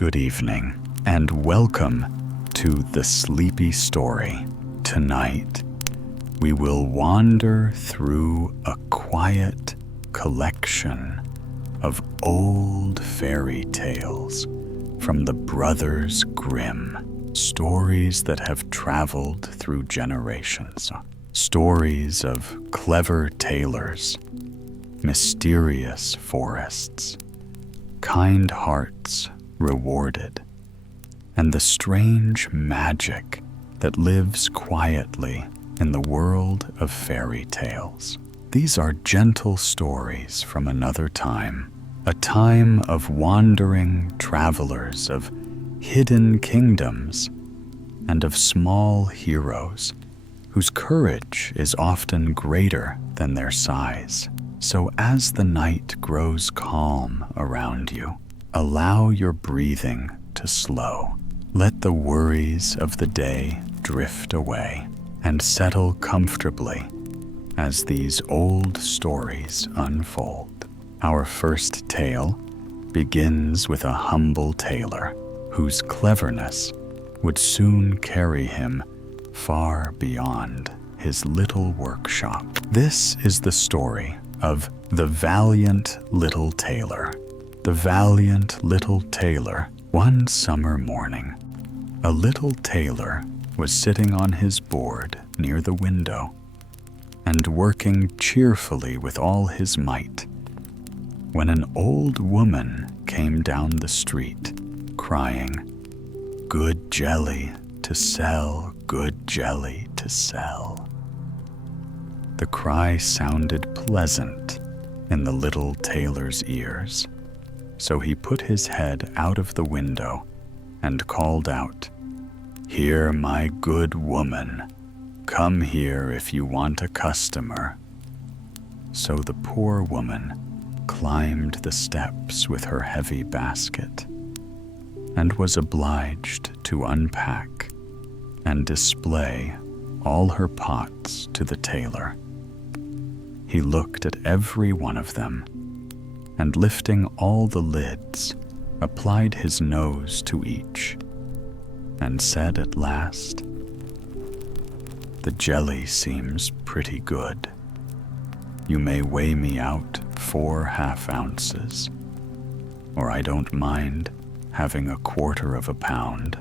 Good evening, and welcome to The Sleepy Story. Tonight, we will wander through a quiet collection of old fairy tales from the Brothers Grimm, stories that have traveled through generations, stories of clever tailors, mysterious forests, kind hearts rewarded, and the strange magic that lives quietly in the world of fairy tales. These are gentle stories from another time, a time of wandering travelers, of hidden kingdoms, and of small heroes whose courage is often greater than their size. So as the night grows calm around you, allow your breathing to slow. Let the worries of the day drift away and settle comfortably as these old stories unfold. Our first tale begins with a humble tailor whose cleverness would soon carry him far beyond his little workshop. This is the story of the valiant little tailor. The valiant little tailor. One summer morning, a little tailor was sitting on his board near the window and working cheerfully with all his might, when an old woman came down the street crying, "Good jelly to sell, good jelly to sell." The cry sounded pleasant in the little tailor's ears, so he put his head out of the window and called out, "Here, my good woman, come here if you want a customer." So the poor woman climbed the steps with her heavy basket and was obliged to unpack and display all her pots to the tailor. He looked at every one of them, and lifting all the lids, applied his nose to each, and said at last, "The jelly seems pretty good. You may weigh me out 4 half-ounces, or I don't mind having 1/4 pound."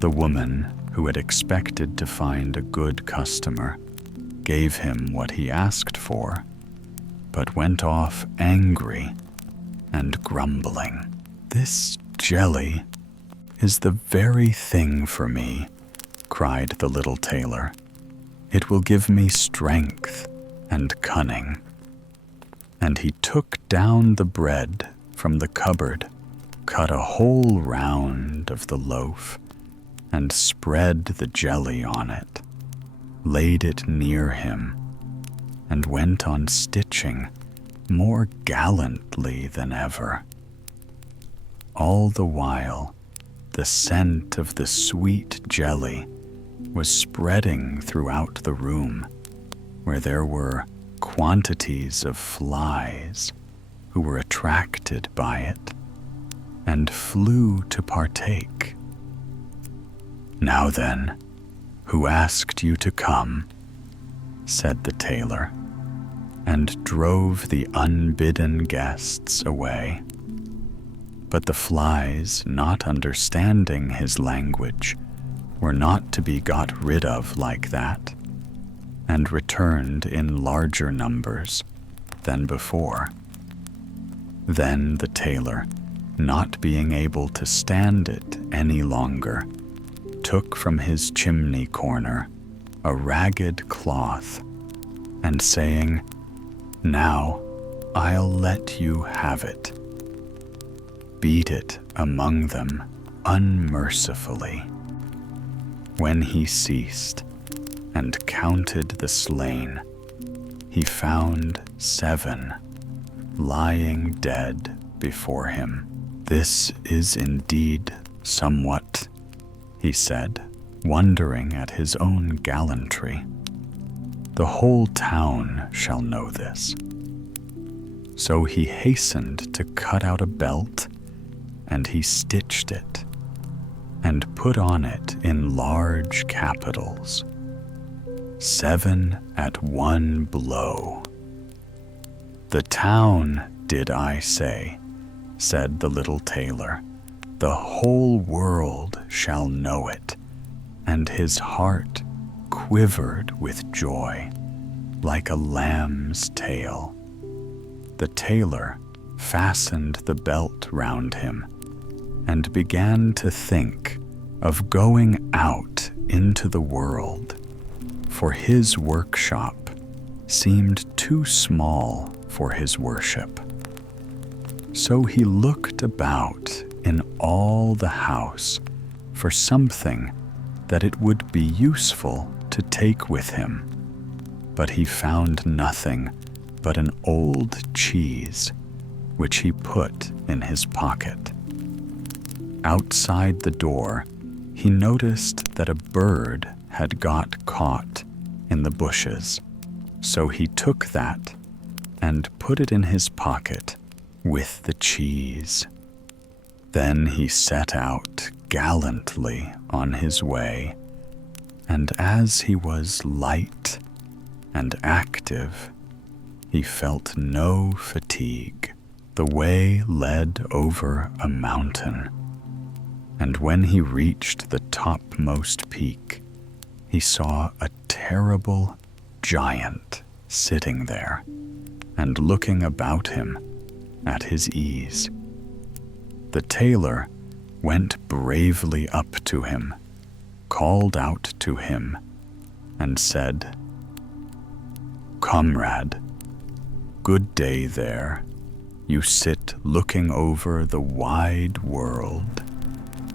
The woman, who had expected to find a good customer, gave him what he asked for, but went off angry and grumbling. "This jelly is the very thing for me," cried the little tailor. "It will give me strength and cunning." And he took down the bread from the cupboard, cut a whole round of the loaf, and spread the jelly on it, laid it near him, and went on stitching more gallantly than ever. All the while, the scent of the sweet jelly was spreading throughout the room, where there were quantities of flies who were attracted by it and flew to partake. "Now then, who asked you to come?" said the tailor, and drove the unbidden guests away. But the flies, not understanding his language, were not to be got rid of like that, and returned in larger numbers than before. Then the tailor, not being able to stand it any longer, took from his chimney corner a ragged cloth, and saying, "Now I'll let you have it," beat it among them unmercifully. When he ceased and counted the slain, he found 7 lying dead before him. "This is indeed somewhat," he said, wondering at his own gallantry. "The whole town shall know this." So he hastened to cut out a belt and he stitched it and put on it in large capitals, 7 at one blow. "The town, did I say?" said the little tailor. "The whole world shall know it." And his heart quivered with joy, like a lamb's tail. The tailor fastened the belt round him and began to think of going out into the world, for his workshop seemed too small for his worship. So he looked about in all the house for something that it would be useful to take with him, but he found nothing but an old cheese, which he put in his pocket. Outside the door, he noticed that a bird had got caught in the bushes, so he took that and put it in his pocket with the cheese. Then he set out gallantly on his way, and as he was light and active, he felt no fatigue. The way led over a mountain, and when he reached the topmost peak, he saw a terrible giant sitting there and looking about him at his ease. The tailor went bravely up to him, called out to him, and said, "Comrade, good day there. You sit looking over the wide world.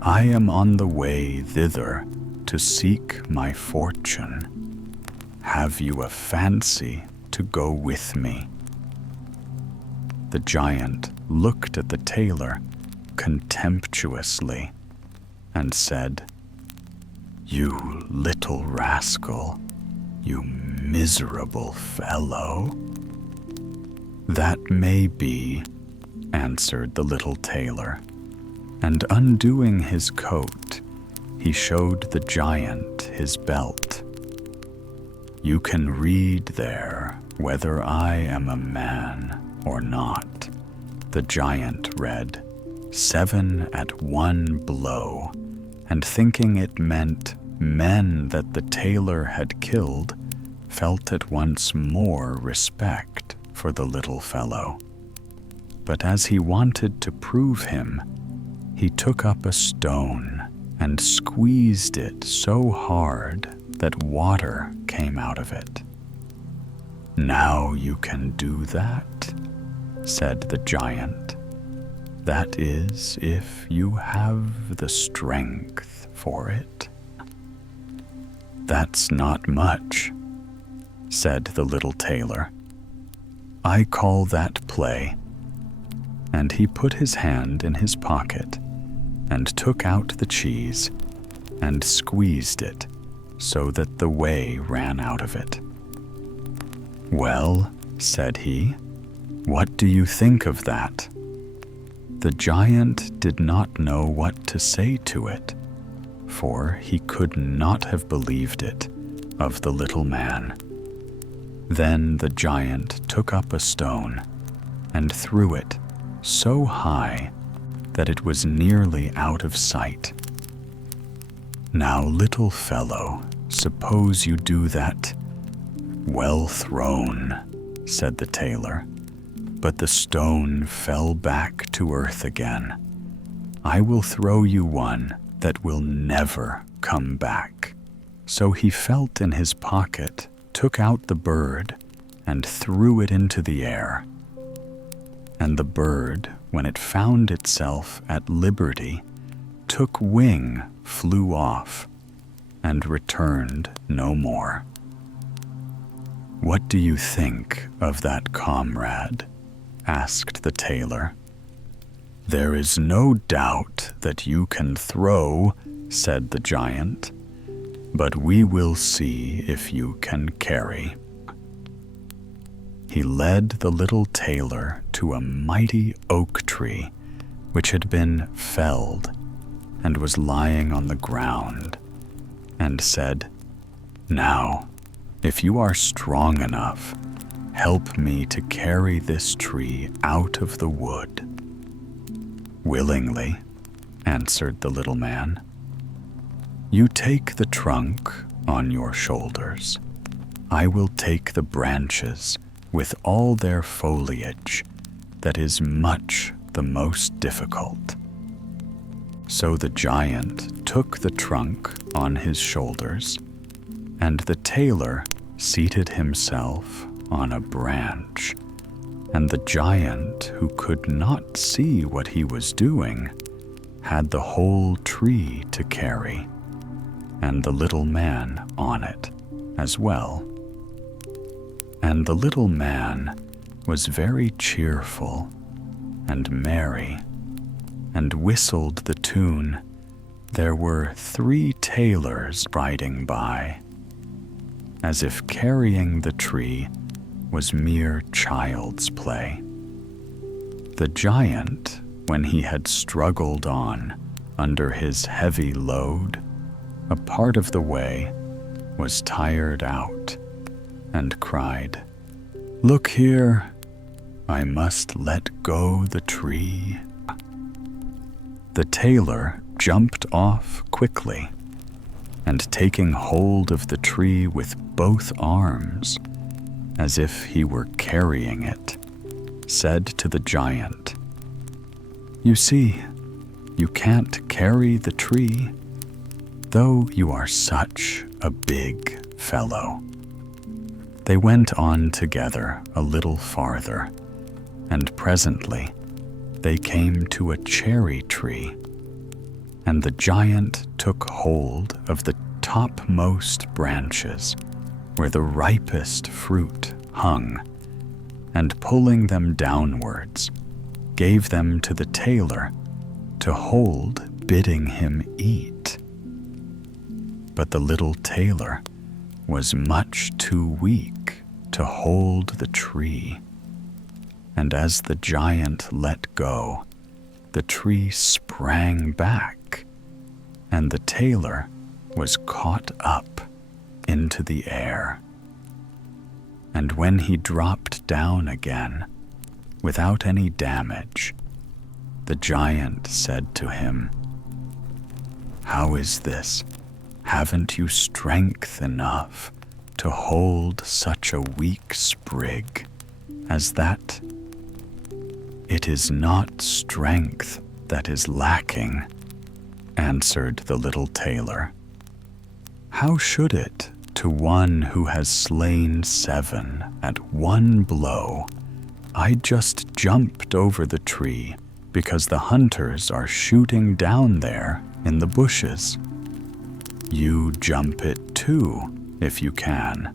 I am on the way thither to seek my fortune. Have you a fancy to go with me?" The giant looked at the tailor contemptuously and said, "You little rascal, you miserable fellow." "That may be," answered the little tailor, and undoing his coat, he showed the giant his belt. "You can read there whether I am a man or not." The giant read, 7 at one blow, and thinking it meant men that the tailor had killed, felt at once more respect for the little fellow. But as he wanted to prove him, he took up a stone and squeezed it so hard that water came out of it. "Now you can do that," said the giant. "That is, if you have the strength for it." "That's not much," said the little tailor. "I call that play." And he put his hand in his pocket and took out the cheese and squeezed it so that the whey ran out of it. "Well," said he, "what do you think of that?" The giant did not know what to say to it, for he could not have believed it of the little man. Then the giant took up a stone and threw it so high that it was nearly out of sight. "Now, little fellow, suppose you do that." "Well thrown," said the tailor, but the stone fell back to earth again. "I will throw you one that will never come back." So he felt in his pocket, took out the bird, and threw it into the air. And the bird, when it found itself at liberty, took wing, flew off, and returned no more. "What do you think of that, comrade?" asked the tailor. "There is no doubt that you can throw," said the giant, "but we will see if you can carry." He led the little tailor to a mighty oak tree which had been felled and was lying on the ground, and said, "Now, if you are strong enough, help me to carry this tree out of the wood." "Willingly," answered the little man. "You take the trunk on your shoulders. I will take the branches with all their foliage. That is much the most difficult." So the giant took the trunk on his shoulders, and the tailor seated himself on a branch, and the giant, who could not see what he was doing, had the whole tree to carry, and the little man on it as well. And the little man was very cheerful and merry, and whistled the tune, "There were 3 tailors riding by," as if carrying the tree was mere child's play. The giant, when he had struggled on under his heavy load, a part of the way was tired out, and cried, "Look here, I must let go the tree." The tailor jumped off quickly, and taking hold of the tree with both arms, as if he were carrying it, said to the giant, "You see, you can't carry the tree, though you are such a big fellow." They went on together a little farther, and presently they came to a cherry tree, and the giant took hold of the topmost branches where the ripest fruit hung, and pulling them downwards, gave them to the tailor to hold, bidding him eat. But the little tailor was much too weak to hold the tree, and as the giant let go, the tree sprang back, and the tailor was caught up into the air. And when he dropped down again, without any damage, the giant said to him, "How is this? Haven't you strength enough to hold such a weak sprig as that?" "It is not strength that is lacking," answered the little tailor. "How should it to one who has slain 7 at one blow? I just jumped over the tree because the hunters are shooting down there in the bushes. You jump it too, if you can."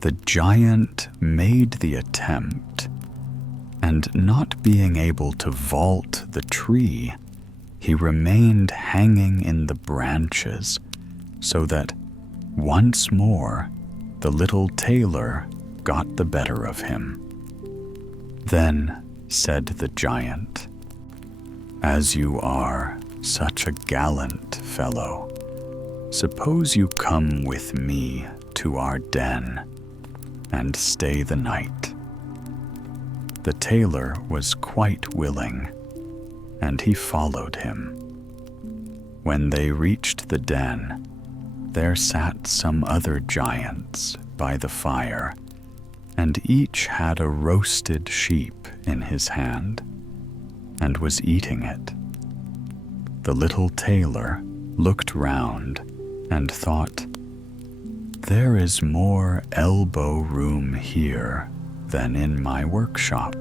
The giant made the attempt, and not being able to vault the tree, he remained hanging in the branches, so that once more the little tailor got the better of him. Then said the giant, "As you are such a gallant fellow, suppose you come with me to our den and stay the night." The tailor was quite willing, and he followed him. When they reached the den, there sat some other giants by the fire, and each had a roasted sheep in his hand, and was eating it. The little tailor looked round and thought, "There is more elbow room here than in my workshop."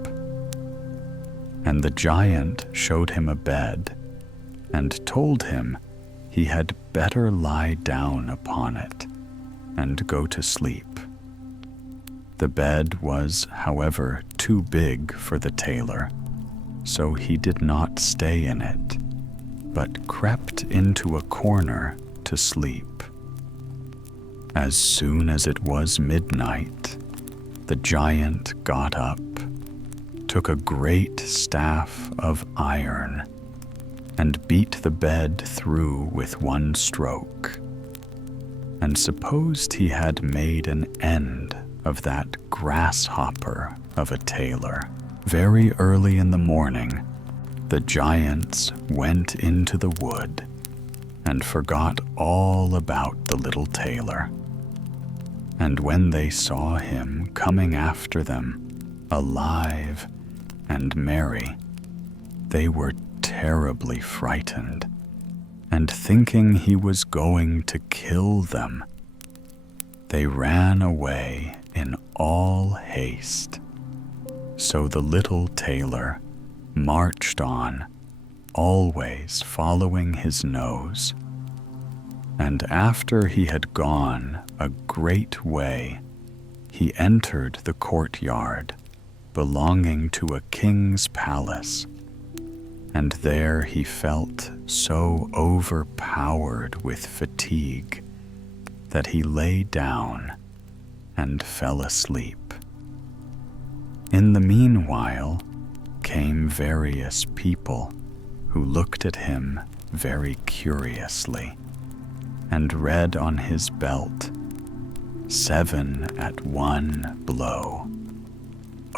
And the giant showed him a bed, and told him he had better lie down upon it and go to sleep. The bed was, however, too big for the tailor, so he did not stay in it, but crept into a corner to sleep. As soon as it was midnight, the giant got up, took a great staff of iron and beat the bed through with one stroke, and supposed he had made an end of that grasshopper of a tailor. Very early in the morning, the giants went into the wood and forgot all about the little tailor. And when they saw him coming after them, alive and merry, they were terribly frightened, and thinking he was going to kill them, they ran away in all haste. So the little tailor marched on, always following his nose. And after he had gone a great way, he entered the courtyard belonging to a king's palace, and there he felt so overpowered with fatigue that he lay down and fell asleep. In the meanwhile came various people who looked at him very curiously and read on his belt, 7 at one blow.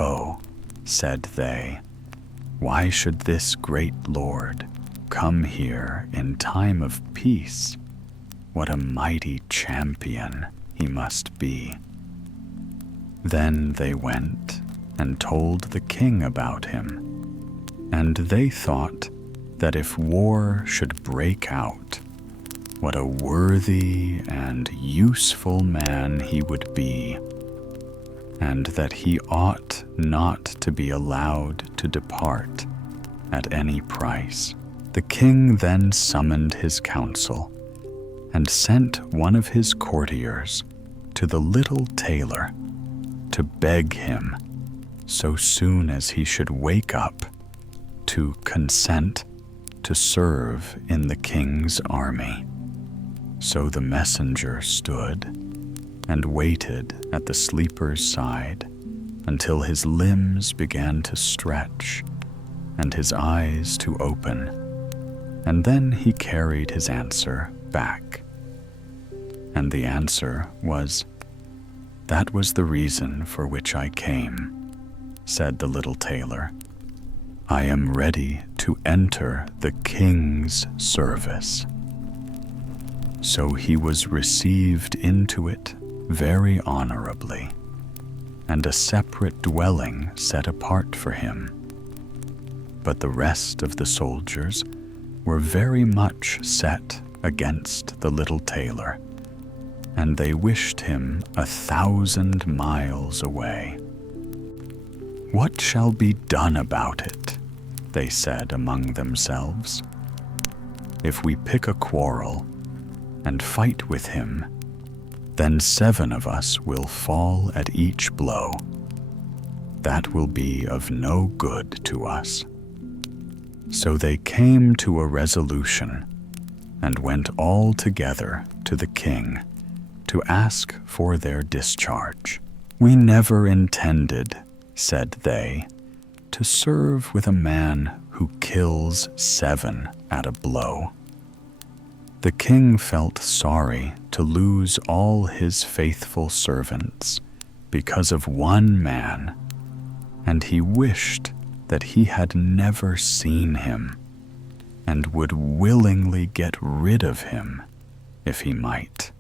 "Oh," said they, "why should this great lord come here in time of peace? What a mighty champion he must be." Then they went and told the king about him, and they thought that if war should break out, what a worthy and useful man he would be, and that he ought not to be allowed to depart at any price. The king then summoned his council and sent one of his courtiers to the little tailor to beg him, so soon as he should wake up, to consent to serve in the king's army. So the messenger stood and waited at the sleeper's side until his limbs began to stretch and his eyes to open, and then he carried his answer back. And the answer was, "That was the reason for which I came," said the little tailor. "I am ready to enter the king's service." So he was received into it very honorably, and a separate dwelling set apart for him. But the rest of the soldiers were very much set against the little tailor, and they wished him 1,000 miles away. "What shall be done about it?" they said among themselves. "If we pick a quarrel and fight with him, then 7 of us will fall at each blow. That will be of no good to us." So they came to a resolution and went all together to the king to ask for their discharge. "We never intended," said they, "to serve with a man who kills 7 at a blow." The king felt sorry to lose all his faithful servants because of one man, and he wished that he had never seen him and would willingly get rid of him if he might.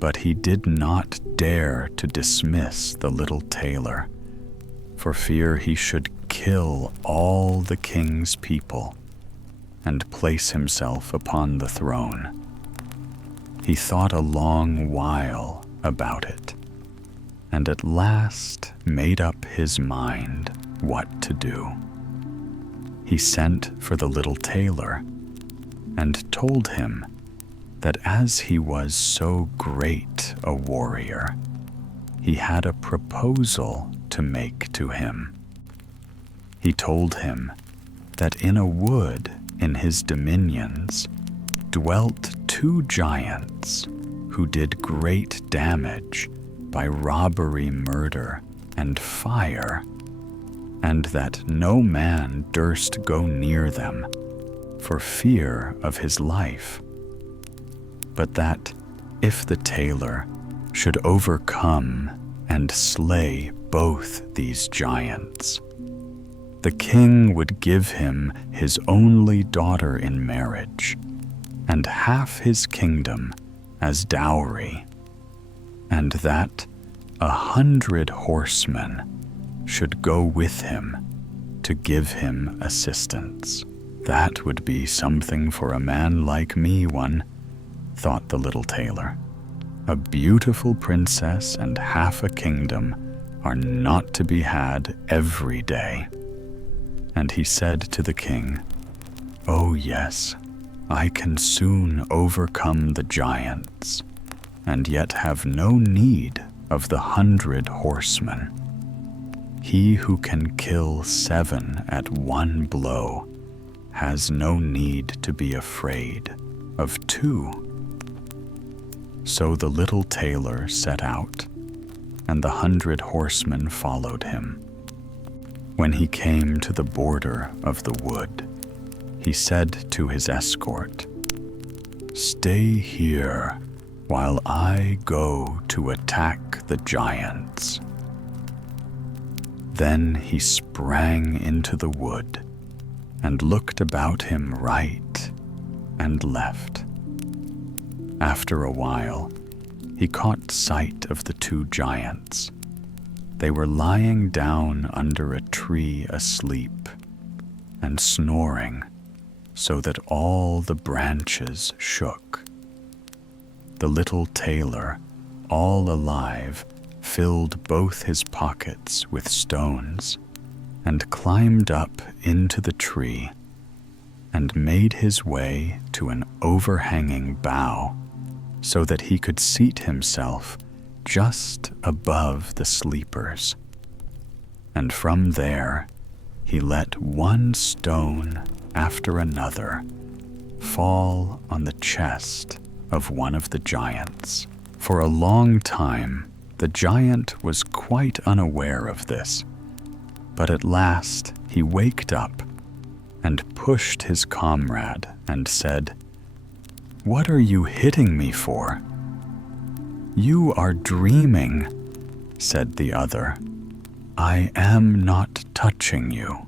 But he did not dare to dismiss the little tailor, for fear he should kill all the king's people and place himself upon the throne. He thought a long while about it, and at last made up his mind what to do. He sent for the little tailor and told him that as he was so great a warrior, he had a proposal to make to him. He told him that in a wood in his dominions dwelt 2 giants who did great damage by robbery, murder, and fire, and that no man durst go near them for fear of his life, but that if the tailor should overcome and slay both these giants, the king would give him his only daughter in marriage, and half his kingdom as dowry, and that 100 horsemen should go with him to give him assistance. That would be something for a man like me, thought the little tailor. A beautiful princess and half a kingdom are not to be had every day. And he said to the king, "Oh yes, I can soon overcome the giants, and yet have no need of the 100 horsemen. He who can kill 7 at one blow has no need to be afraid of 2. So the little tailor set out, and the 100 horsemen followed him. When he came to the border of the wood, he said to his escort, "Stay here while I go to attack the giants." Then he sprang into the wood and looked about him right and left. After a while, he caught sight of the 2 giants. They were lying down under a tree asleep and snoring so that all the branches shook. The little tailor, all alive, filled both his pockets with stones and climbed up into the tree and made his way to an overhanging bough so that he could seat himself just above the sleepers. And from there, he let one stone after another fall on the chest of one of the giants. For a long time, the giant was quite unaware of this, but at last he waked up and pushed his comrade and said, "What are you hitting me for?" "You are dreaming," said the other. "I am not touching you."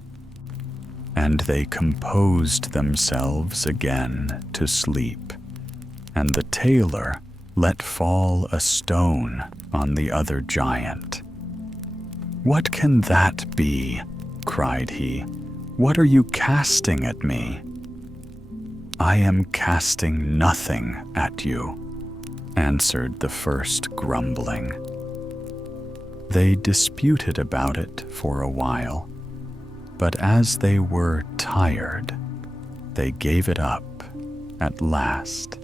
And they composed themselves again to sleep, and the tailor let fall a stone on the other giant. "What can that be?" cried he. "What are you casting at me?" "I am casting nothing at you," answered the first, grumbling. They disputed about it for a while, but as they were tired, they gave it up at last,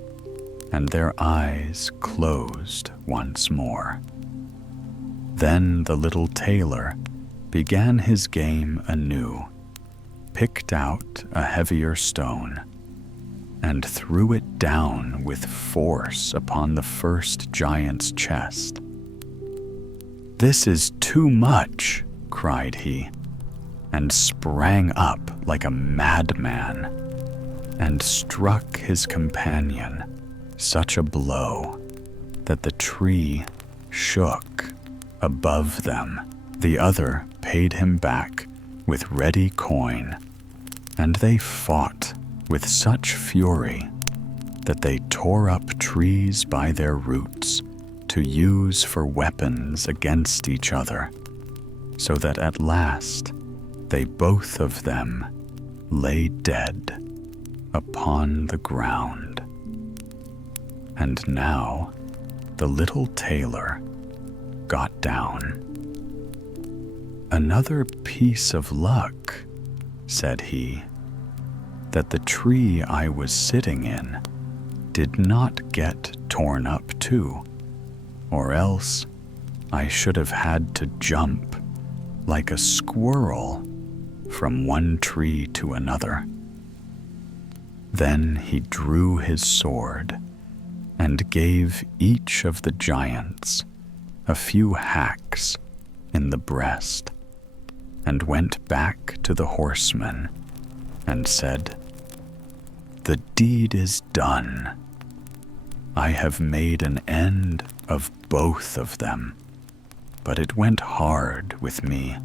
and their eyes closed once more. Then the little tailor began his game anew, picked out a heavier stone, and threw it down with force upon the first giant's chest. "This is too much," cried he, and sprang up like a madman, and struck his companion such a blow that the tree shook above them. The other paid him back with ready coin, and they fought with such fury that they tore up trees by their roots to use for weapons against each other, so that at last they both of them lay dead upon the ground. And now the little tailor got down. "Another piece of luck," said he, "that the tree I was sitting in did not get torn up too, or else I should have had to jump like a squirrel from one tree to another." Then he drew his sword and gave each of the giants a few hacks in the breast, and went back to the horseman and said, "The deed is done. I have made an end of both of them, but it went hard with me.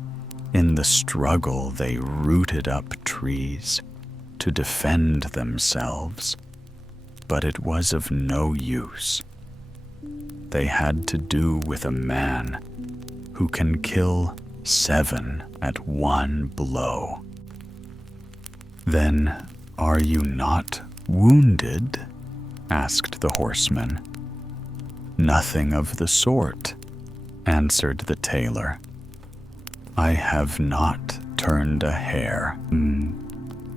In the struggle they rooted up trees to defend themselves, but it was of no use. They had to do with a man who can kill 7 at one blow." "Then are you not wounded?" asked the horseman. "Nothing of the sort," answered the tailor. "I have not turned a hair."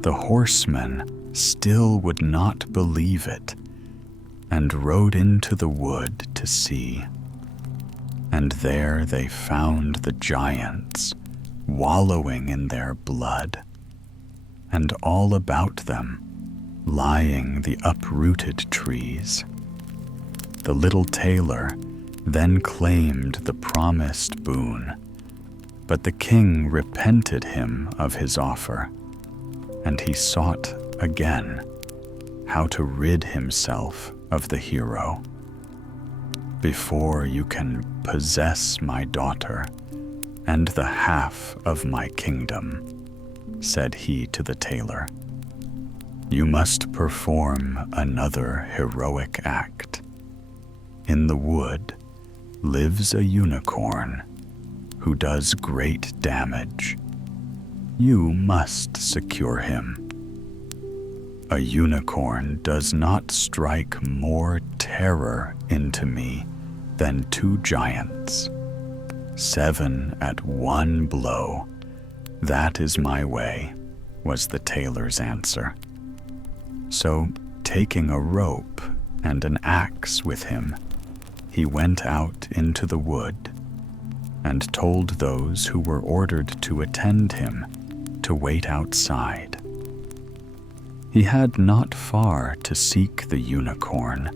The horseman still would not believe it, and rode into the wood to see. And there they found the giants wallowing in their blood, and all about them lying the uprooted trees. The little tailor then claimed the promised boon, but the king repented him of his offer, and he sought again how to rid himself of the hero. "Before you can possess my daughter and the half of my kingdom," said he to the tailor, "you must perform another heroic act. In the wood lives a unicorn who does great damage. You must secure him. A unicorn does not strike more terror into me than 2 giants. 7 at one blow. That is my way," was the tailor's answer. So, taking a rope and an axe with him, he went out into the wood and told those who were ordered to attend him to wait outside. He had not far to seek the unicorn,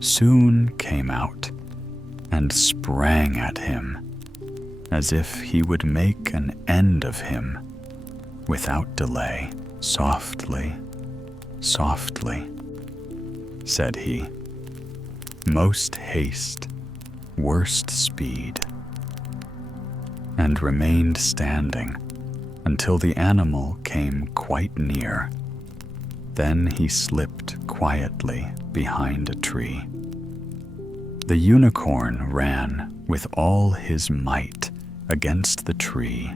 soon came out and sprang at him, as if he would make an end of him without delay. "Softly, softly," said he. "Most haste, worst speed," and remained standing until the animal came quite near. Then he slipped quietly behind a tree. The unicorn ran with all his might against the tree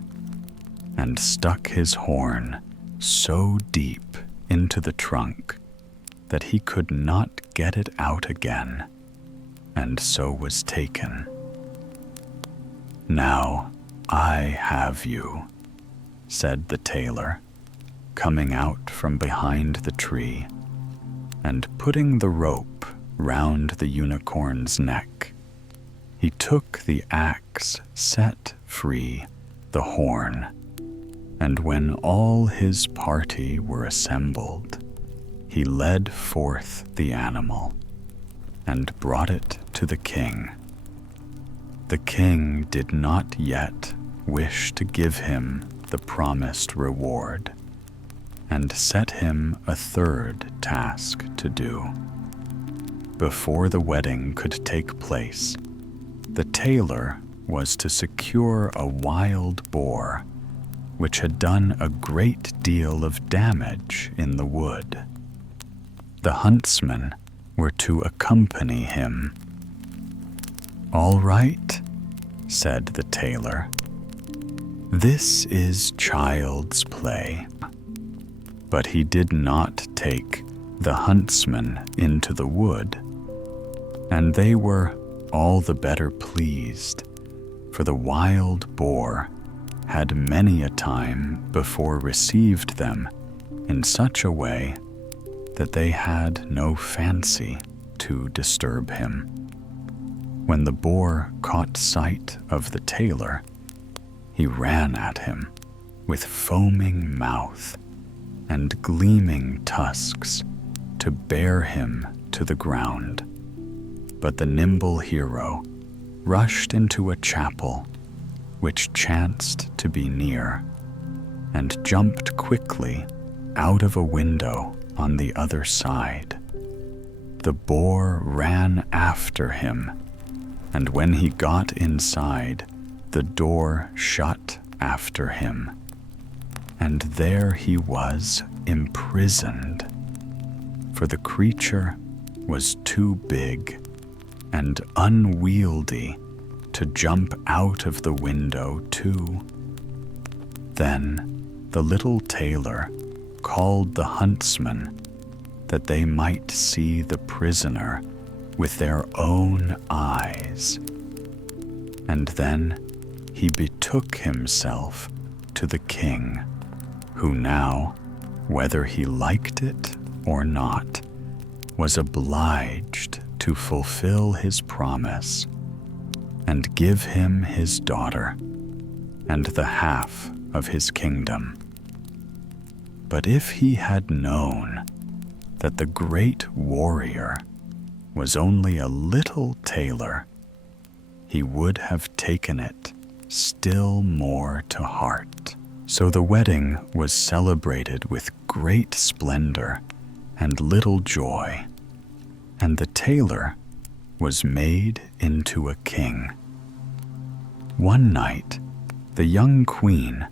and stuck his horn so deep into the trunk that he could not get it out again, and so was taken. "Now I have you," said the tailor, coming out from behind the tree and putting the rope round the unicorn's neck. He took the axe, set free the horn, and when all his party were assembled, he led forth the animal and brought it to the king. The king did not yet wish to give him the promised reward, and set him a 3rd task to do. Before the wedding could take place, the tailor was to secure a wild boar which had done a great deal of damage in the wood. The huntsmen were to accompany him. "All right," said the tailor. "This is child's play." But he did not take the huntsmen into the wood, and they were all the better pleased, for the wild boar had many a time before received them in such a way that they had no fancy to disturb him. When the boar caught sight of the tailor, he ran at him with foaming mouth and gleaming tusks to bear him to the ground. But the nimble hero rushed into a chapel which chanced to be near, and jumped quickly out of a window on the other side. The boar ran after him, and when he got inside, the door shut after him, and there he was imprisoned, for the creature was too big and unwieldy to jump out of the window too. Then the little tailor called the huntsmen that they might see the prisoner with their own eyes. And then he betook himself to the king, who now, whether he liked it or not, was obliged to fulfill his promise and give him his daughter and the half of his kingdom. But if he had known that the great warrior was only a little tailor, he would have taken it still more to heart. So the wedding was celebrated with great splendor and little joy, and the tailor was made into a king. One night, the young queen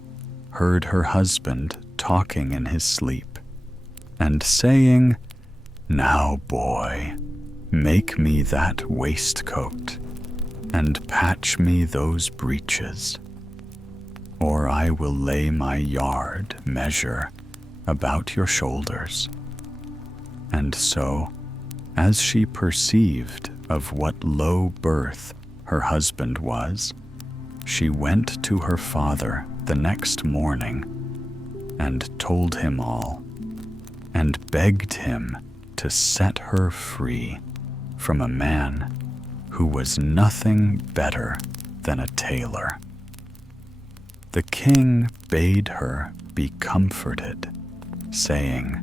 heard her husband talking in his sleep, and saying, "Now, boy, make me that waistcoat, and patch me those breeches, or I will lay my yard measure about your shoulders." And so, as she perceived of what low birth her husband was, she went to her father the next morning and told him all, and begged him to set her free from a man who was nothing better than a tailor. The king bade her be comforted, saying,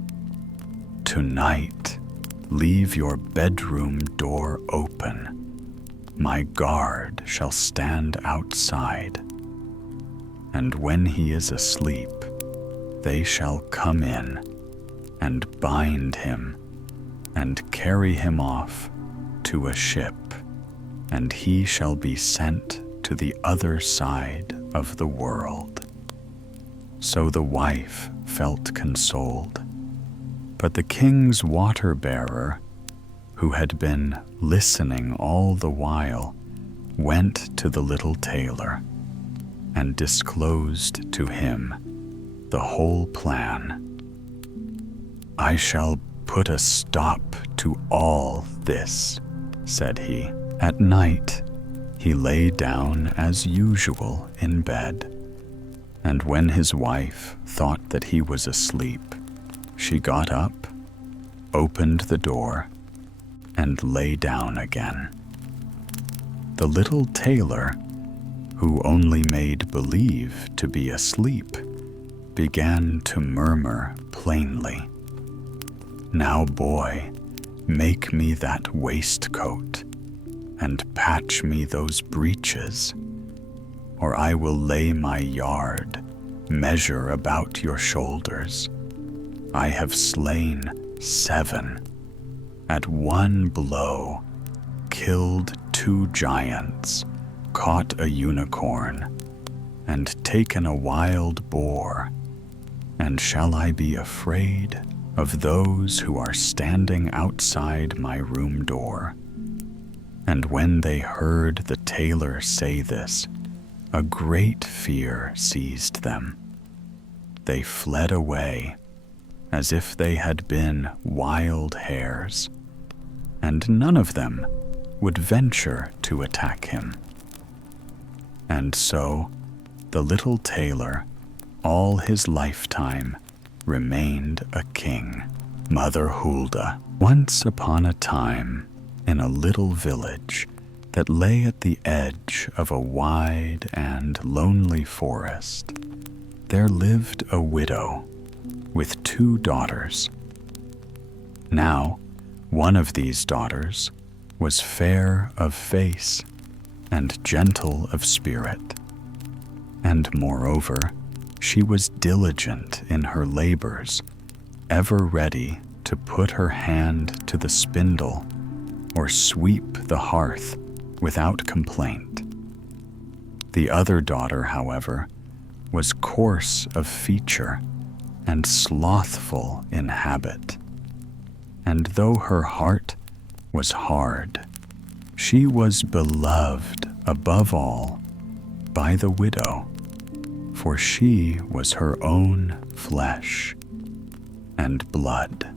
"Tonight, leave your bedroom door open. My guard shall stand outside, and when he is asleep, they shall come in and bind him and carry him off to a ship, and he shall be sent to the other side of the world." So the wife felt consoled, but the king's water-bearer, who had been listening all the while, went to the little tailor and disclosed to him the whole plan. "I shall put a stop to all this," said he. At night, he lay down as usual in bed, and when his wife thought that he was asleep, she got up, opened the door, and lay down again. The little tailor, who only made believe to be asleep, began to murmur plainly, "Now, boy, make me that waistcoat, and patch me those breeches, or I will lay my yard measure about your shoulders. I have slain 7, at one blow, killed 2 giants, caught a unicorn, and taken a wild boar, and shall I be afraid of those who are standing outside my room door?" And when they heard the tailor say this, a great fear seized them. They fled away as if they had been wild hares, and none of them would venture to attack him. And so the little tailor, all his lifetime, remained a king. Mother Hulda. Once upon a time, in a little village that lay at the edge of a wide and lonely forest, there lived a widow with 2 daughters. Now, one of these daughters was fair of face and gentle of spirit, And moreover, she was diligent in her labors, ever ready to put her hand to the spindle or sweep the hearth without complaint. The other daughter, however, was coarse of feature and slothful in habit, and though her heart was hard, she was beloved above all by the widow, for she was her own flesh and blood.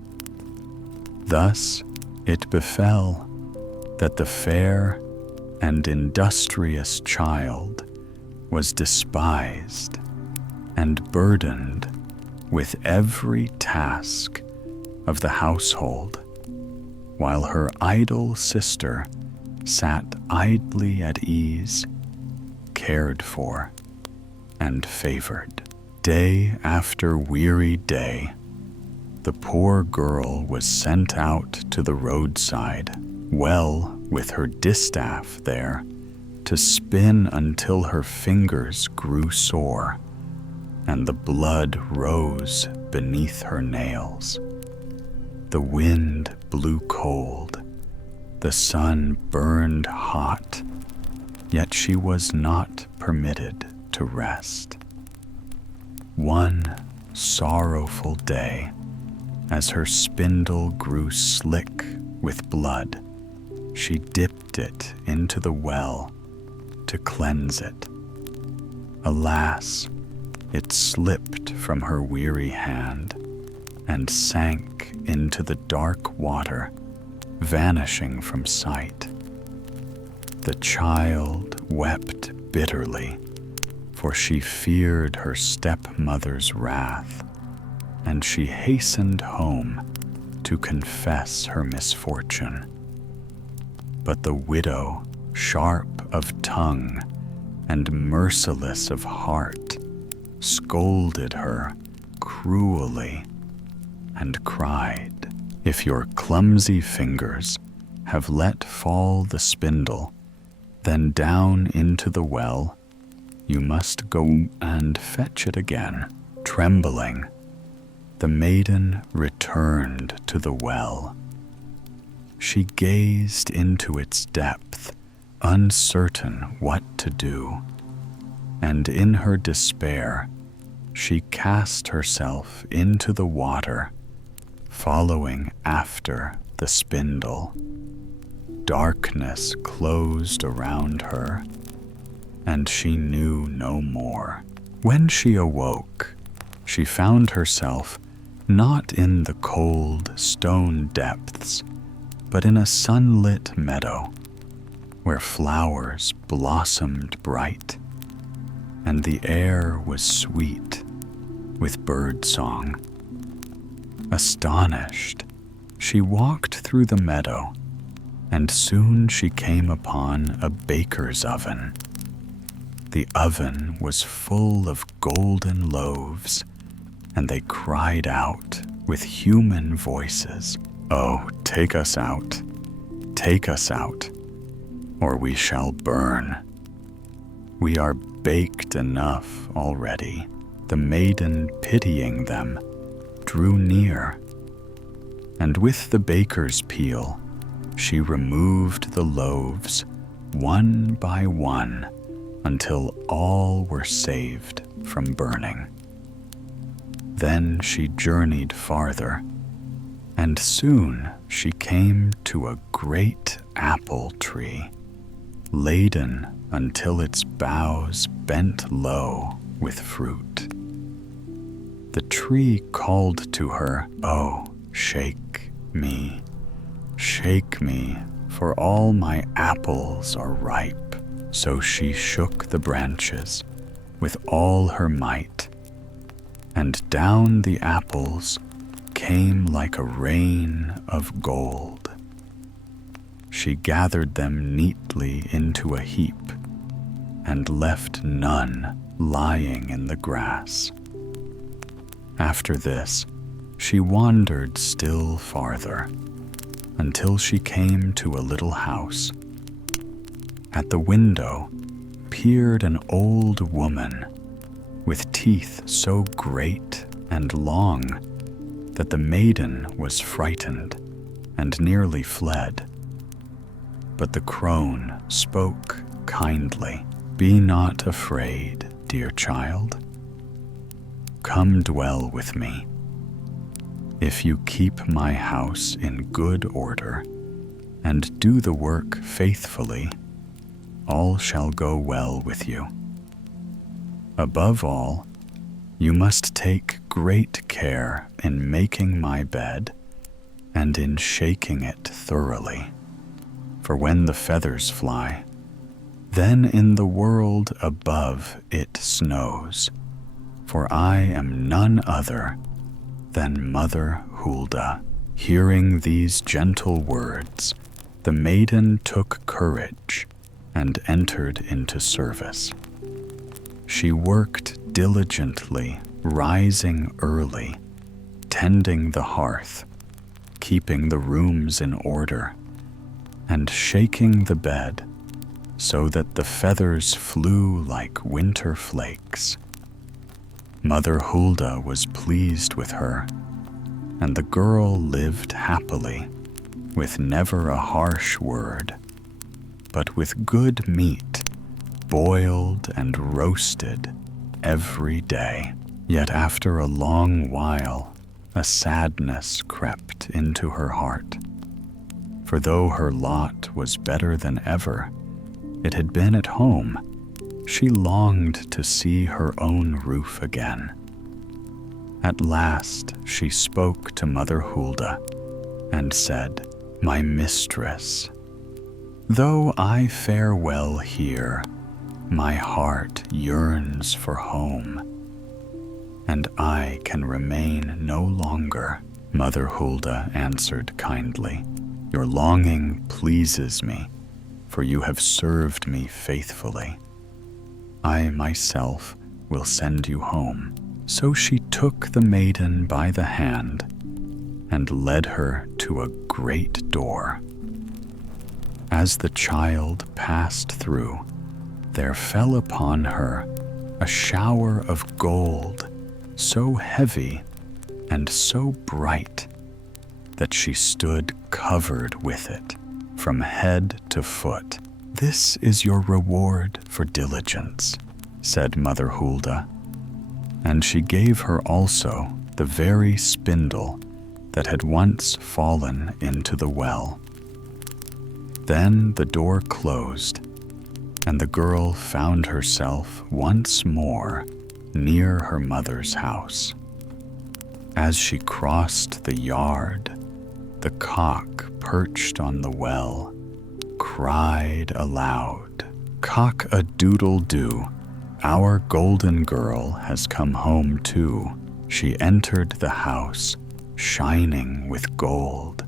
Thus it befell that the fair and industrious child was despised and burdened with every task of the household, while her idle sister sat idly at ease, cared for and favored. Day after weary day, the poor girl was sent out to the roadside, well with her distaff there, to spin until her fingers grew sore, and the blood rose beneath her nails. The wind blew cold, the sun burned hot, yet she was not permitted to rest. One sorrowful day, as her spindle grew slick with blood, she dipped it into the well to cleanse it. Alas, it slipped from her weary hand and sank into the dark water, vanishing from sight. The child wept bitterly, for she feared her stepmother's wrath, and she hastened home to confess her misfortune. But the widow, sharp of tongue and merciless of heart, scolded her cruelly and cried, "If your clumsy fingers have let fall the spindle, then down into the well you must go and fetch it again." Trembling, the maiden returned to the well. She gazed into its depth, uncertain what to do, and in her despair she cast herself into the water, following after the spindle. Darkness closed around her, and she knew no more. When she awoke, she found herself not in the cold stone depths, but in a sunlit meadow, where flowers blossomed bright, and the air was sweet with bird song. Astonished, she walked through the meadow, and soon she came upon a baker's oven. The oven was full of golden loaves, and they cried out with human voices, "Oh, take us out, or we shall burn. We are baked enough already." The maiden, pitying them, drew near, and with the baker's peel, she removed the loaves one by one until all were saved from burning. Then she journeyed farther, and soon she came to a great apple tree, laden until its boughs bent low with fruit. The tree called to her, "Oh, shake me, for all my apples are ripe." So she shook the branches with all her might, and down the apples came like a rain of gold. She gathered them neatly into a heap and left none lying in the grass. After this, she wandered still farther until she came to a little house. At the window, appeared an old woman with teeth so great and long that the maiden was frightened and nearly fled. But the crone spoke kindly. "Be not afraid, dear child. Come dwell with me. If you keep my house in good order and do the work faithfully, all shall go well with you. Above all, you must take great care in making my bed and in shaking it thoroughly. For when the feathers fly, then in the world above it snows, for I am none other than Mother Hulda." Hearing these gentle words, the maiden took courage and entered into service. She worked diligently, rising early, tending the hearth, keeping the rooms in order, and shaking the bed so that the feathers flew like winter flakes. Mother Hulda was pleased with her, and the girl lived happily, with never a harsh word, but with good meat, boiled and roasted every day. Yet after a long while, a sadness crept into her heart. For though her lot was better than ever it had been at home, she longed to see her own roof again. At last she spoke to Mother Hulda and said, "My mistress, though I fare well here, my heart yearns for home, and I can remain no longer." Mother Hulda answered kindly, "Your longing pleases me, for you have served me faithfully. I myself will send you home." So she took the maiden by the hand and led her to a great door. As the child passed through, there fell upon her a shower of gold, so heavy and so bright that she stood covered with it from head to foot. "This is your reward for diligence," said Mother Hulda, and she gave her also the very spindle that had once fallen into the well. Then the door closed, and the girl found herself once more near her mother's house. As she crossed the yard, the cock perched on the well cried aloud, "Cock-a-doodle-doo, our golden girl has come home too." She entered the house shining with gold,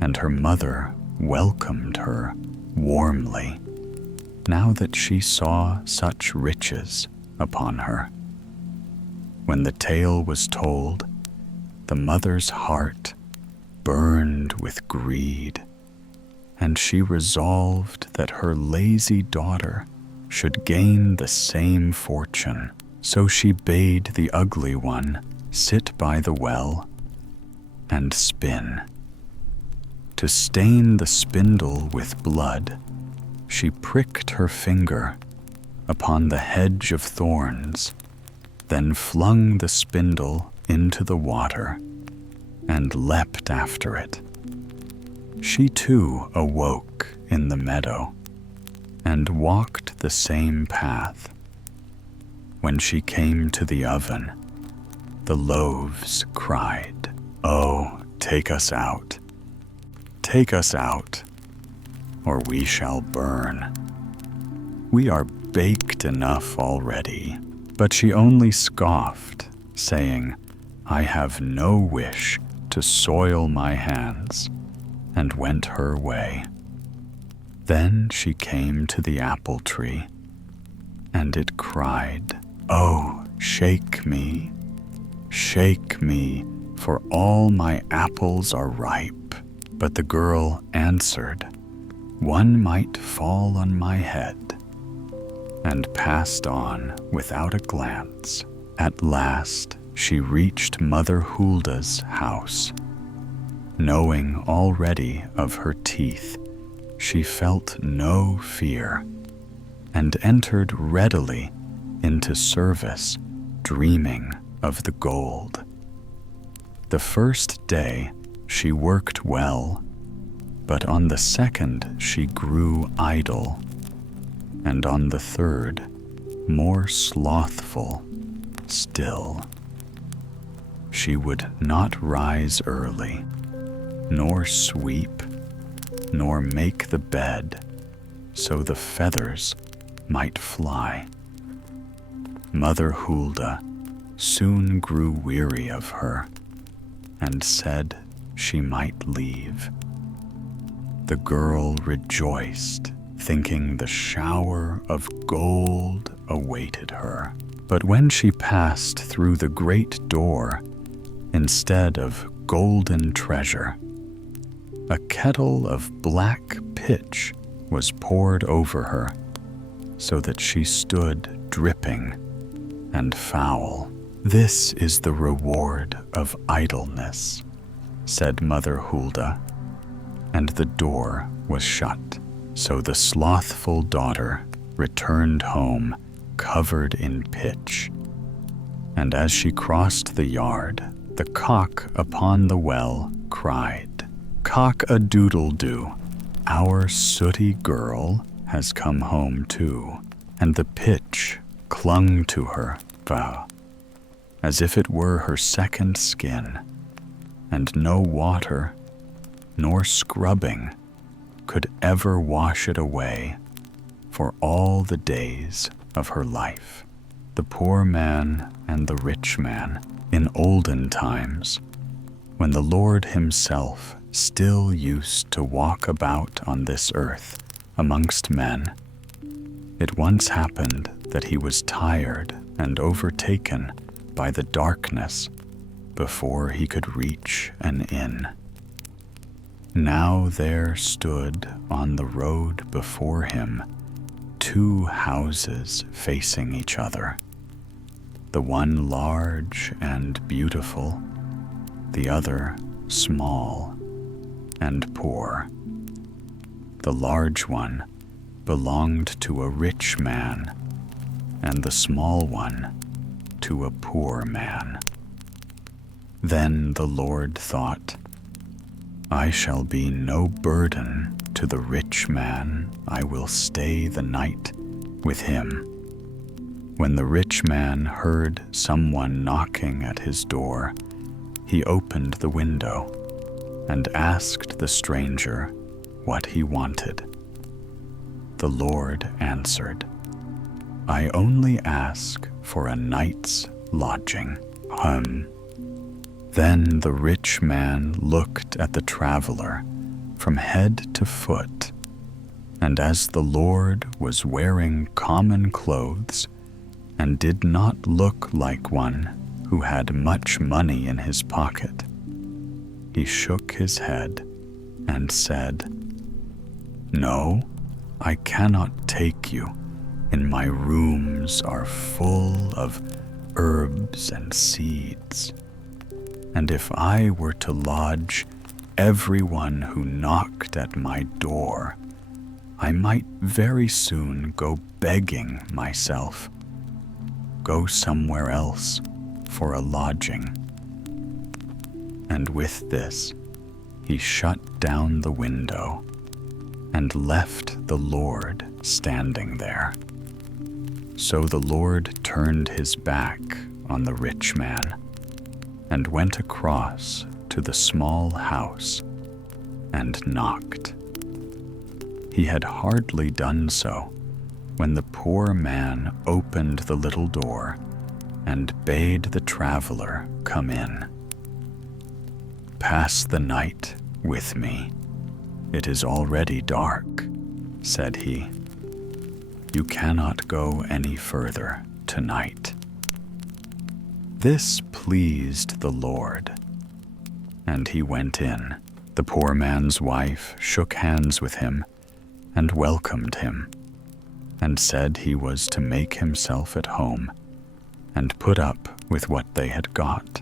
and her mother welcomed her warmly, now that she saw such riches upon her. When the tale was told, the mother's heart burned with greed, and she resolved that her lazy daughter should gain the same fortune. So she bade the ugly one sit by the well and spin. To stain the spindle with blood, she pricked her finger upon the hedge of thorns, then flung the spindle into the water and leapt after it. She too awoke in the meadow and walked the same path. When she came to the oven, the loaves cried, "Oh, take us out, or we shall burn. We are baked enough already." But she only scoffed, saying, "I have no wish to soil my hands," and went her way. Then she came to the apple tree, and it cried, "Oh, shake me, for all my apples are ripe." But the girl answered, "One might fall on my head, and passed on without a glance. At last, she reached Mother Hulda's house. Knowing already of her teeth, she felt no fear and entered readily into service, dreaming of the gold. The first day she worked well, but on the second she grew idle, and on the third more slothful still. She would not rise early, nor sweep, nor make the bed, so the feathers might fly. Mother Hulda soon grew weary of her, and said she might leave. The girl rejoiced, thinking the shower of gold awaited her. But when she passed through the great door, instead of golden treasure, a kettle of black pitch was poured over her, so that she stood dripping and foul. "This is the reward of idleness," said Mother Hulda, and the door was shut. So the slothful daughter returned home covered in pitch, and as she crossed the yard, the cock upon the well cried, "Cock-a-doodle-doo, our sooty girl has come home too," and the pitch clung to her vow, as if it were her second skin, and no water nor scrubbing could ever wash it away for all the days of her life. The poor man and the rich man, in olden times, when the Lord himself still used to walk about on this earth amongst men, it once happened that he was tired and overtaken by the darkness before he could reach an inn. Now there stood on the road before him 2 houses facing each other, the one large and beautiful, the other small and poor. The large one belonged to a rich man, and the small one to a poor man. Then the Lord thought, "I shall be no burden to the rich man. I will stay the night with him." When the rich man heard someone knocking at his door, he opened the window and asked the stranger what he wanted. The Lord answered, "I only ask for a night's lodging." Then the rich man looked at the traveler from head to foot, and as the Lord was wearing common clothes and did not look like one who had much money in his pocket, he shook his head and said, "No, I cannot take you. And my rooms are full of herbs and seeds. And if I were to lodge everyone who knocked at my door, I might very soon go begging myself, go somewhere else for a lodging." And with this, he shut down the window and left the Lord standing there. So the Lord turned his back on the rich man and went across to the small house and knocked. He had hardly done so when the poor man opened the little door and bade the traveler come in. "Pass the night with me. It is already dark," said he. "You cannot go any further tonight." This pleased the Lord, and he went in. The poor man's wife shook hands with him and welcomed him. and said he was to make himself at home and put up with what they had got.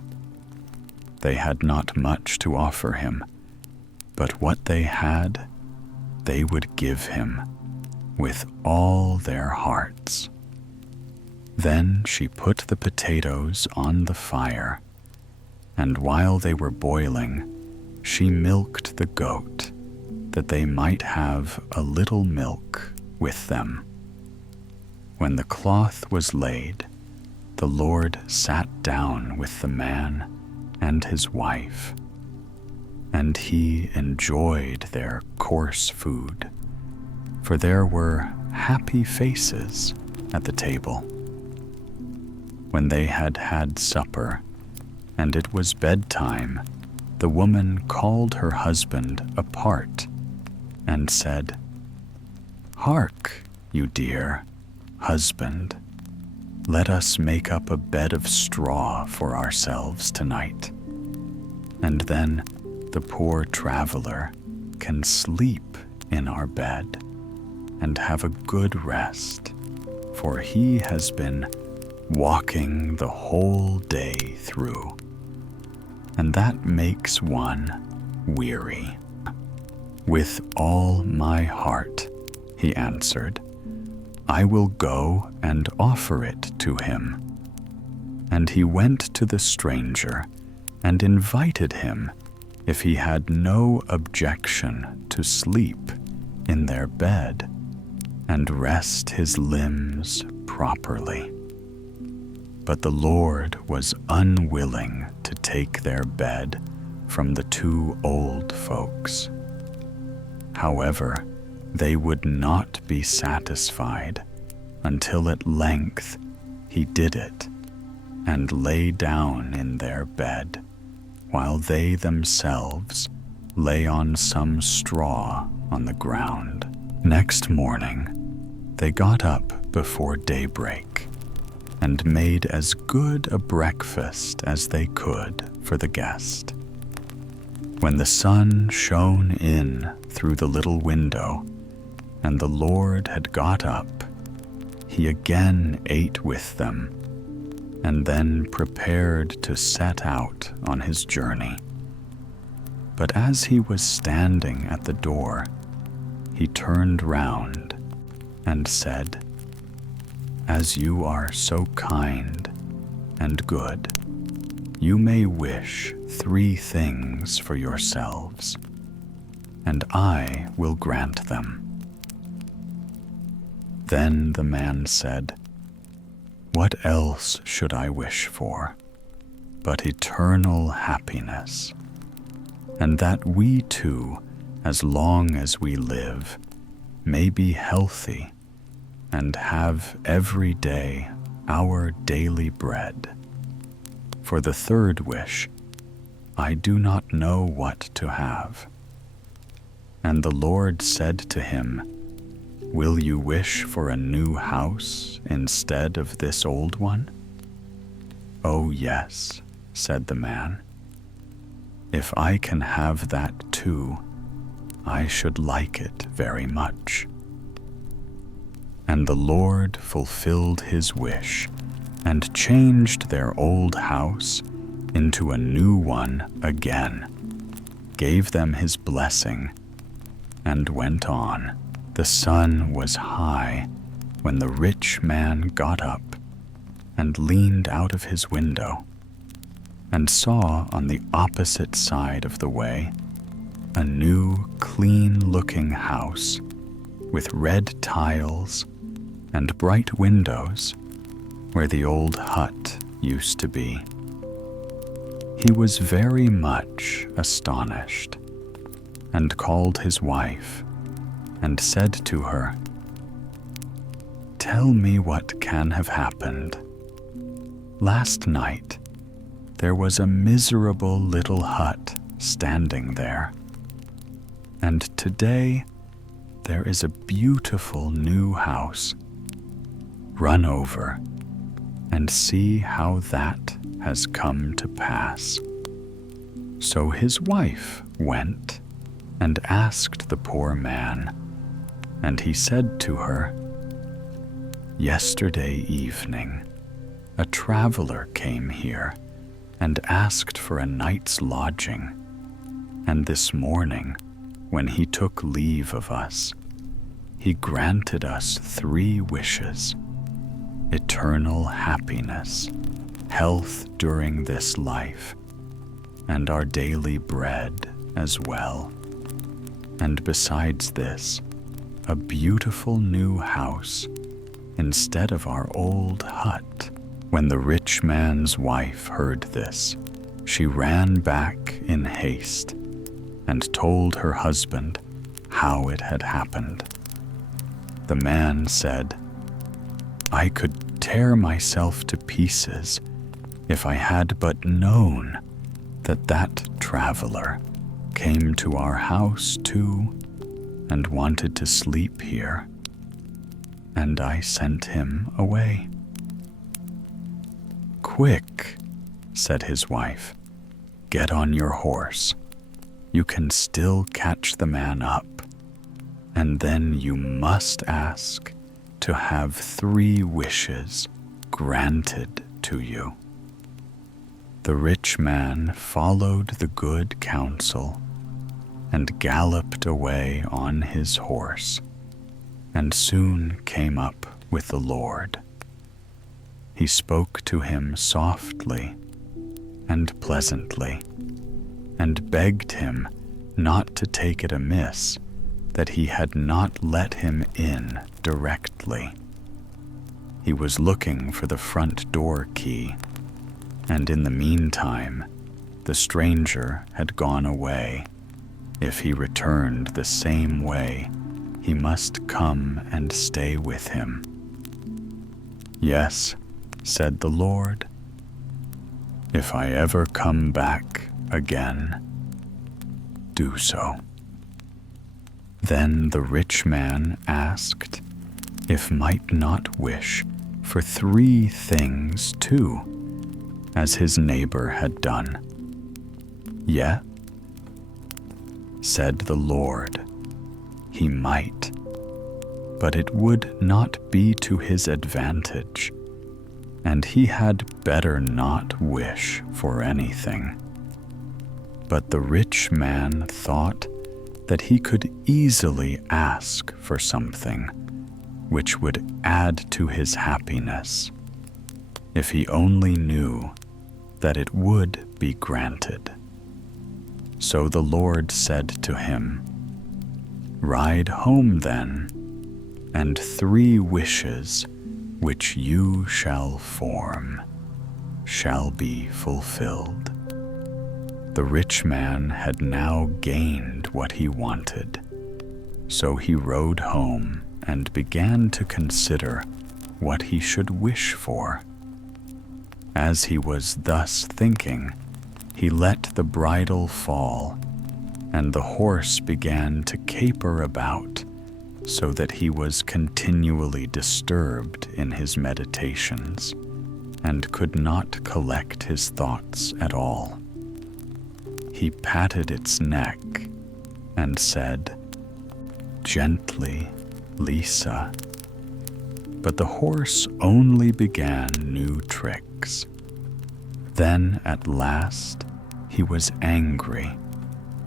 They had not much to offer him, but what they had, they would give him with all their hearts. Then she put the potatoes on the fire, and while they were boiling, she milked the goat, that they might have a little milk with them. When the cloth was laid, the Lord sat down with the man and his wife, and he enjoyed their coarse food, for there were happy faces at the table. When they had had supper, and it was bedtime, the woman called her husband apart and said, "Hark, you dear husband, let us make up a bed of straw for ourselves tonight, and then the poor traveler can sleep in our bed and have a good rest, for he has been walking the whole day through, and that makes one weary." "With all my heart," he answered, "I will go and offer it to him." And he went to the stranger and invited him if he had no objection to sleep in their bed and rest his limbs properly. But the Lord was unwilling to take their bed from the two old folks. However, they would not be satisfied until at length he did it and lay down in their bed, while they themselves lay on some straw on the ground. Next morning, they got up before daybreak and made as good a breakfast as they could for the guest. When the sun shone in through the little window and the Lord had got up, he again ate with them and then prepared to set out on his journey. But as he was standing at the door, he turned round and said, "As you are so kind and good, you may wish 3 things for yourselves, and I will grant them." Then the man said, "What else should I wish for but eternal happiness, and that we too, as long as we live, may be healthy and have every day our daily bread. For the 3rd wish, I do not know what to have." And the Lord said to him, "Will you wish for a new house instead of this old one?" "Oh, yes," said the man. "If I can have that too, I should like it very much." And the Lord fulfilled his wish and changed their old house into a new one again, gave them his blessing, and went on. The sun was high when the rich man got up and leaned out of his window and saw on the opposite side of the way a new, clean-looking house with red tiles and bright windows where the old hut used to be. He was very much astonished and called his wife and said to her, "Tell me what can have happened. Last night there was a miserable little hut standing there, and today there is a beautiful new house. Run over and see how that has come to pass." So his wife went and asked the poor man, and he said to her, Yesterday evening, a traveler came here and asked for a night's lodging, and this morning, when he took leave of us, he granted us 3 wishes: eternal happiness, health during this life, and our daily bread as well. And besides this, a beautiful new house instead of our old hut. When the rich man's wife heard this, she ran back in haste and told her husband how it had happened. The man said, "I could tear myself to pieces if I had but known that that traveler came to our house too and wanted to sleep here, and I sent him away." "Quick," said his wife, "get on your horse. You can still catch the man up, and then you must ask to have 3 wishes granted to you." The rich man followed the good counsel and galloped away on his horse, and soon came up with the Lord. He spoke to him softly and pleasantly, and begged him not to take it amiss that he had not let him in directly. He was looking for the front door key, and in the meantime, the stranger had gone away. If he returned the same way, he must come and stay with him. "Yes," said the Lord, "if I ever come back again, do so." Then the rich man asked if might not wish for 3 things too, as his neighbor had done. "Yet," said the Lord, he might, but it would not be to his advantage, and he had better not wish for anything. But the rich man thought that he could easily ask for something which would add to his happiness, if he only knew that it would be granted. So the Lord said to him, "Ride home then, and 3 wishes which you shall form shall be fulfilled." The rich man had now gained what he wanted, so he rode home and began to consider what he should wish for. As he was thus thinking, he let the bridle fall, and the horse began to caper about, so that he was continually disturbed in his meditations, and could not collect his thoughts at all. He patted its neck and said, "Gently, Lisa." But the horse only began new tricks. Then at last he was angry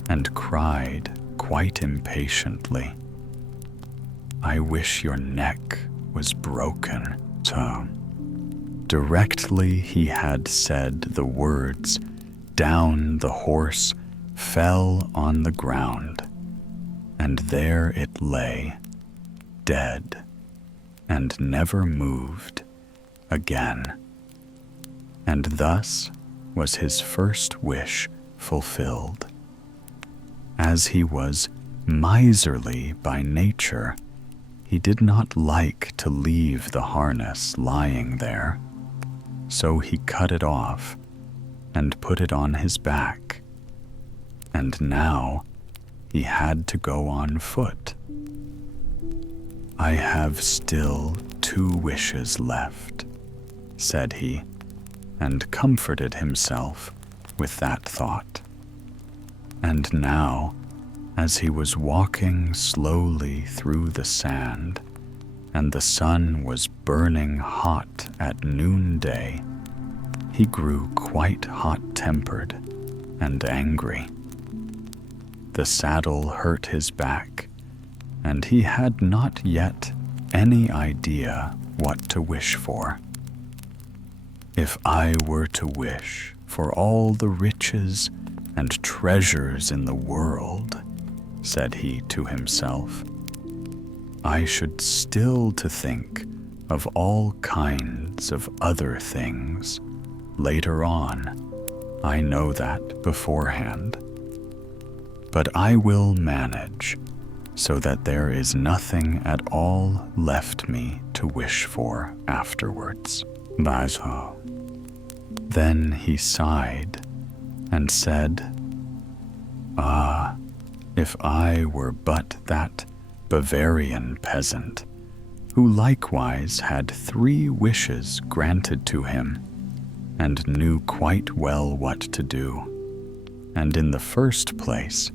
and cried quite impatiently, "I wish your neck was broken." So, directly he had said the words, down the horse fell on the ground, and there it lay, dead, and never moved again. And thus was his first wish fulfilled. As he was miserly by nature, he did not like to leave the harness lying there, so he cut it off and put it on his back, and now he had to go on foot. "I have still 2 wishes left," said he, and comforted himself with that thought. And now, as he was walking slowly through the sand, and the sun was burning hot at noonday, he grew quite hot-tempered and angry. The saddle hurt his back, and he had not yet any idea what to wish for. "If I were to wish for all the riches and treasures in the world," said he to himself, "I should still to think of all kinds of other things later on. I know that beforehand. But I will manage so that there is nothing at all left me to wish for afterwards." Bazo. Then he sighed and said, "Ah, if I were but that Bavarian peasant, who likewise had 3 wishes granted to him, and knew quite well what to do, and in the first place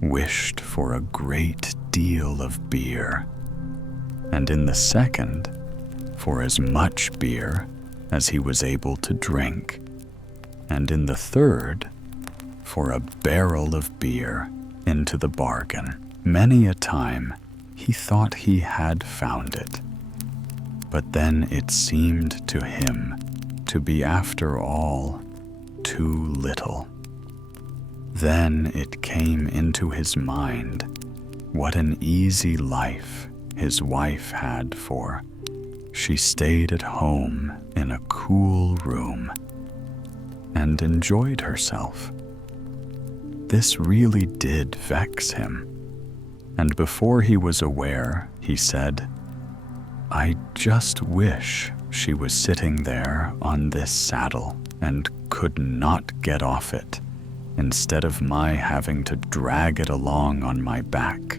wished for a great deal of beer, and in the second for as much beer as he was able to drink, and in the third for a barrel of beer into the bargain. Many a time he thought he had found it, but then it seemed to him to be after all too little. Then it came into his mind what an easy life his wife had, for she stayed at home in a cool room and enjoyed herself. This really did vex him, and before he was aware, he said, "I just wish she was sitting there on this saddle and could not get off it, instead of my having to drag it along on my back."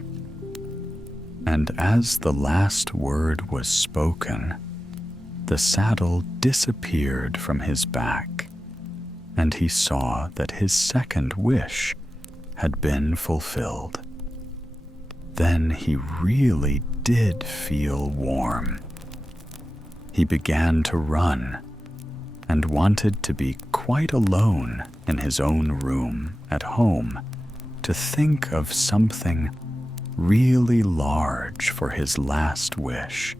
And as the last word was spoken, the saddle disappeared from his back, and he saw that his second wish had been fulfilled. Then he really did feel warm. He began to run and wanted to be quite alone in his own room at home to think of something really large for his last wish.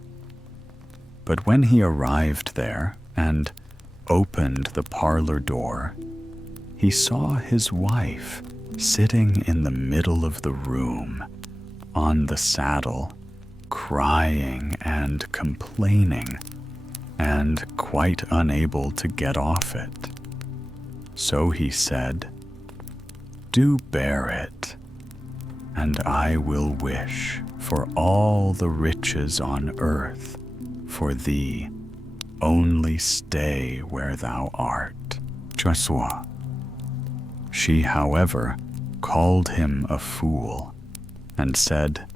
But when he arrived there and opened the parlor door, he saw his wife sitting in the middle of the room on the saddle, crying and complaining, and quite unable to get off it. So he said, "Do bear it, and I will wish for all the riches on earth for thee. Only stay where thou art." Joshua. She, however, called him a fool and said,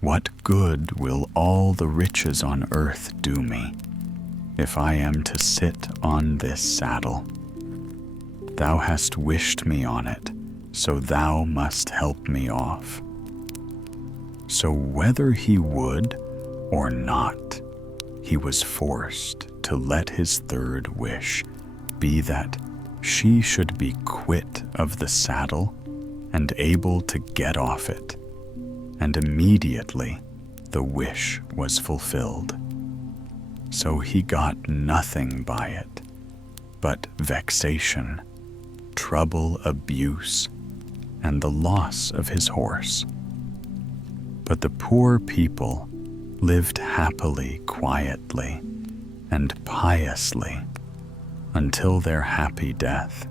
"What good will all the riches on earth do me if I am to sit on this saddle? Thou hast wished me on it, so thou must help me off." So whether he would or not, he was forced to let his third wish be that she should be quit of the saddle and able to get off it, and immediately the wish was fulfilled. So he got nothing by it but vexation, trouble, abuse, and the loss of his horse. But the poor people lived happily, quietly, and piously until their happy death.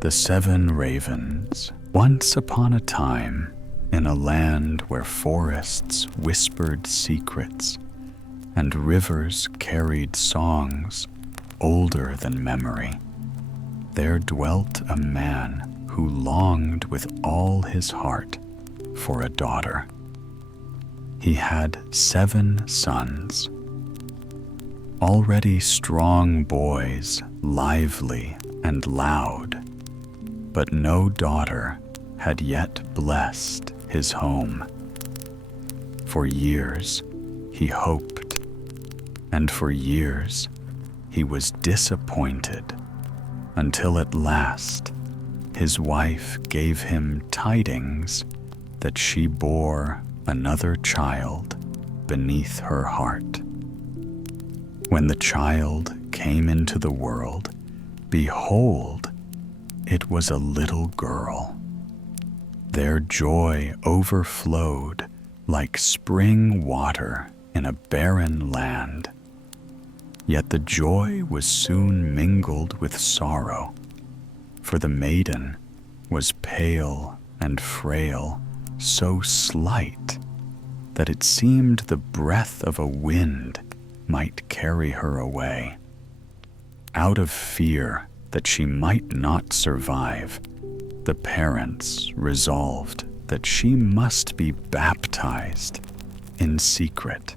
The 7 Ravens. Once upon a time, in a land where forests whispered secrets and rivers carried songs older than memory, there dwelt a man who longed with all his heart for a daughter. He had 7 sons, already strong boys, lively and loud, but no daughter had yet blessed his home. For years, he hoped, and for years, he was disappointed, until at last, his wife gave him tidings that she bore another child beneath her heart. When the child came into the world, behold, it was a little girl. Their joy overflowed like spring water in a barren land. Yet the joy was soon mingled with sorrow, for the maiden was pale and frail, so slight that it seemed the breath of a wind might carry her away. Out of fear that she might not survive, the parents resolved that she must be baptized in secret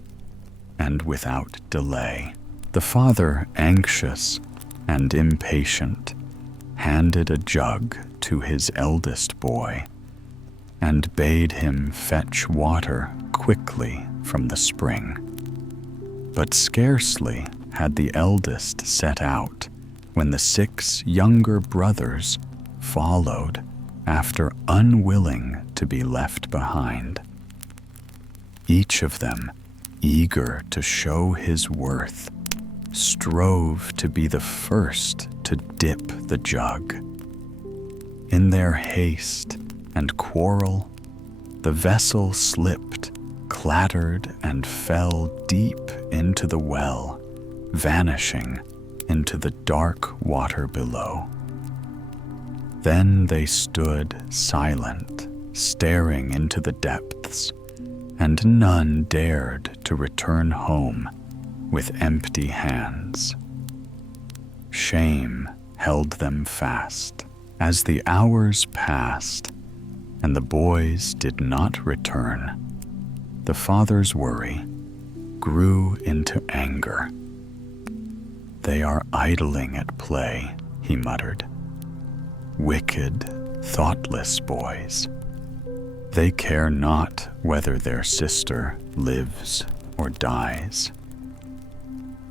and without delay. The father, anxious and impatient, handed a jug to his eldest boy and bade him fetch water quickly from the spring. But scarcely had the eldest set out when the 6 younger brothers followed after, unwilling to be left behind. Each of them, eager to show his worth, strove to be the first to dip the jug. In their haste and quarrel, the vessel slipped, clattered, and fell deep into the well, vanishing into the dark water below. Then they stood silent, staring into the depths, and none dared to return home with empty hands. Shame held them fast as the hours passed, and the boys did not return. The father's worry grew into anger. "They are idling at play," he muttered. "Wicked, thoughtless boys. They care not whether their sister lives or dies."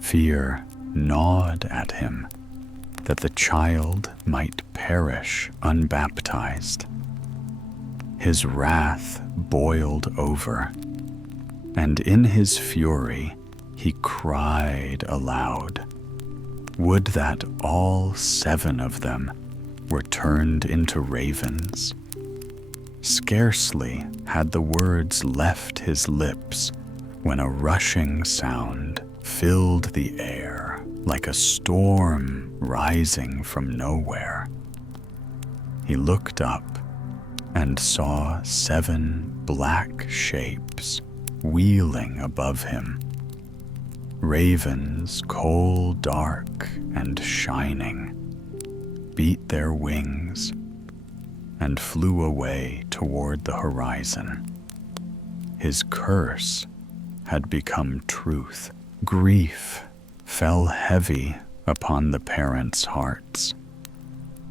Fear gnawed at him that the child might perish unbaptized. His wrath boiled over, and in his fury he cried aloud, "Would that all 7 of them were turned into ravens." Scarcely had the words left his lips when a rushing sound filled the air like a storm rising from nowhere. He looked up and saw 7 black shapes wheeling above him. Ravens, coal dark and shining, beat their wings and flew away toward the horizon. His curse had become truth. Grief fell heavy upon the parents' hearts,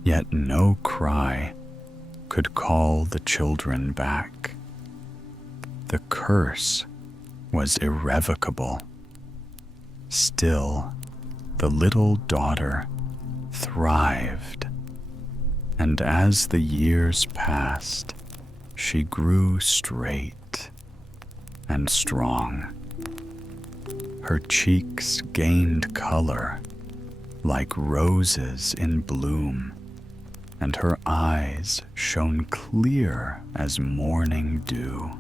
yet no cry could call the children back. The curse was irrevocable. Still, the little daughter thrived, and as the years passed, she grew straight and strong. Her cheeks gained color like roses in bloom, and her eyes shone clear as morning dew.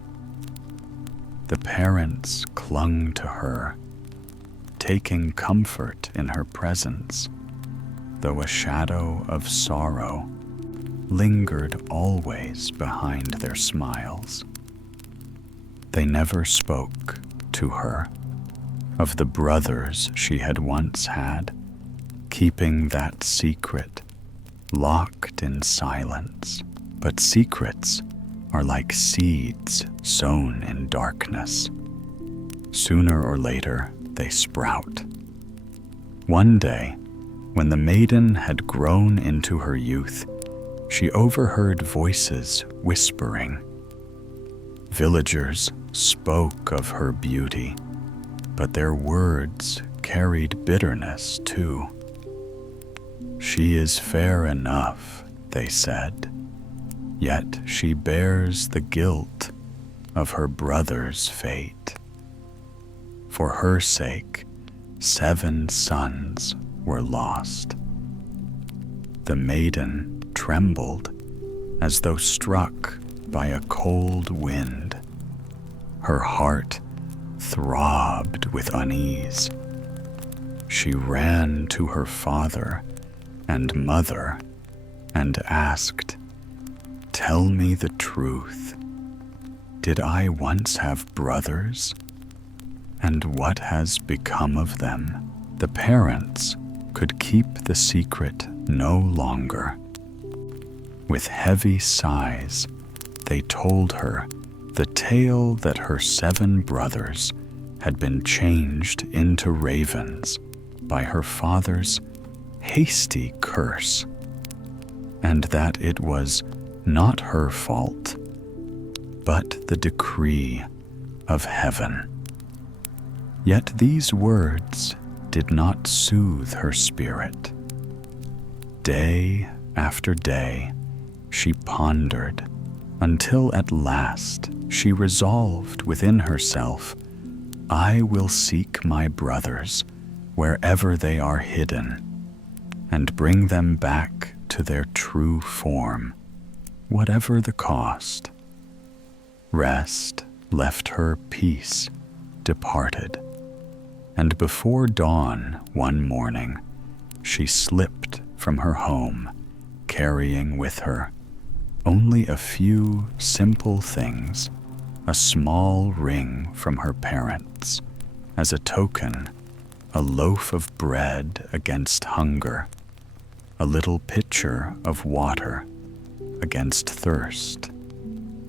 The parents clung to her, taking comfort in her presence, though a shadow of sorrow lingered always behind their smiles. They never spoke to her of the brothers she had once had, keeping that secret locked in silence. But secrets are like seeds sown in darkness. Sooner or later, they sprout. One day, when the maiden had grown into her youth, she overheard voices whispering. Villagers spoke of her beauty, but their words carried bitterness too. "She is fair enough," they said, "yet she bears the guilt of her brother's fate. For her sake, 7 sons were lost." The maiden trembled as though struck by a cold wind. Her heart throbbed with unease. She ran to her father and mother and asked, "Tell me the truth. Did I once have brothers? And what has become of them?" The parents could keep the secret no longer. With heavy sighs, they told her the tale that her 7 brothers had been changed into ravens by her father's hasty curse, and that it was not her fault, but the decree of heaven. Yet these words did not soothe her spirit. Day after day, she pondered until at last she resolved within herself, "I will seek my brothers wherever they are hidden and bring them back to their true form, whatever the cost." Rest left her, peace departed, and before dawn one morning, she slipped from her home, carrying with her only a few simple things: a small ring from her parents as a token, a loaf of bread against hunger, a little pitcher of water against thirst,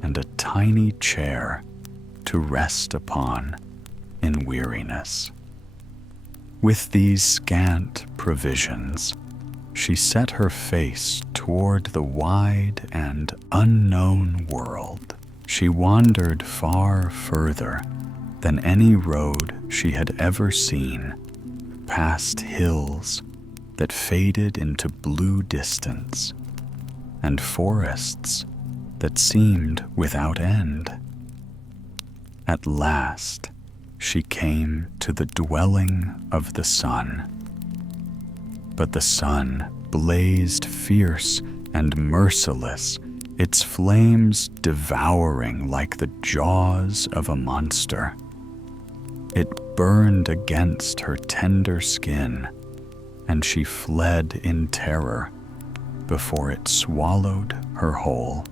and a tiny chair to rest upon in weariness. With these scant provisions, she set her face toward the wide and unknown world. She wandered far further than any road she had ever seen, past hills that faded into blue distance, and forests that seemed without end. At last, she came to the dwelling of the sun. But the sun blazed fierce and merciless, its flames devouring like the jaws of a monster. It burned against her tender skin, and she fled in terror before it swallowed her whole.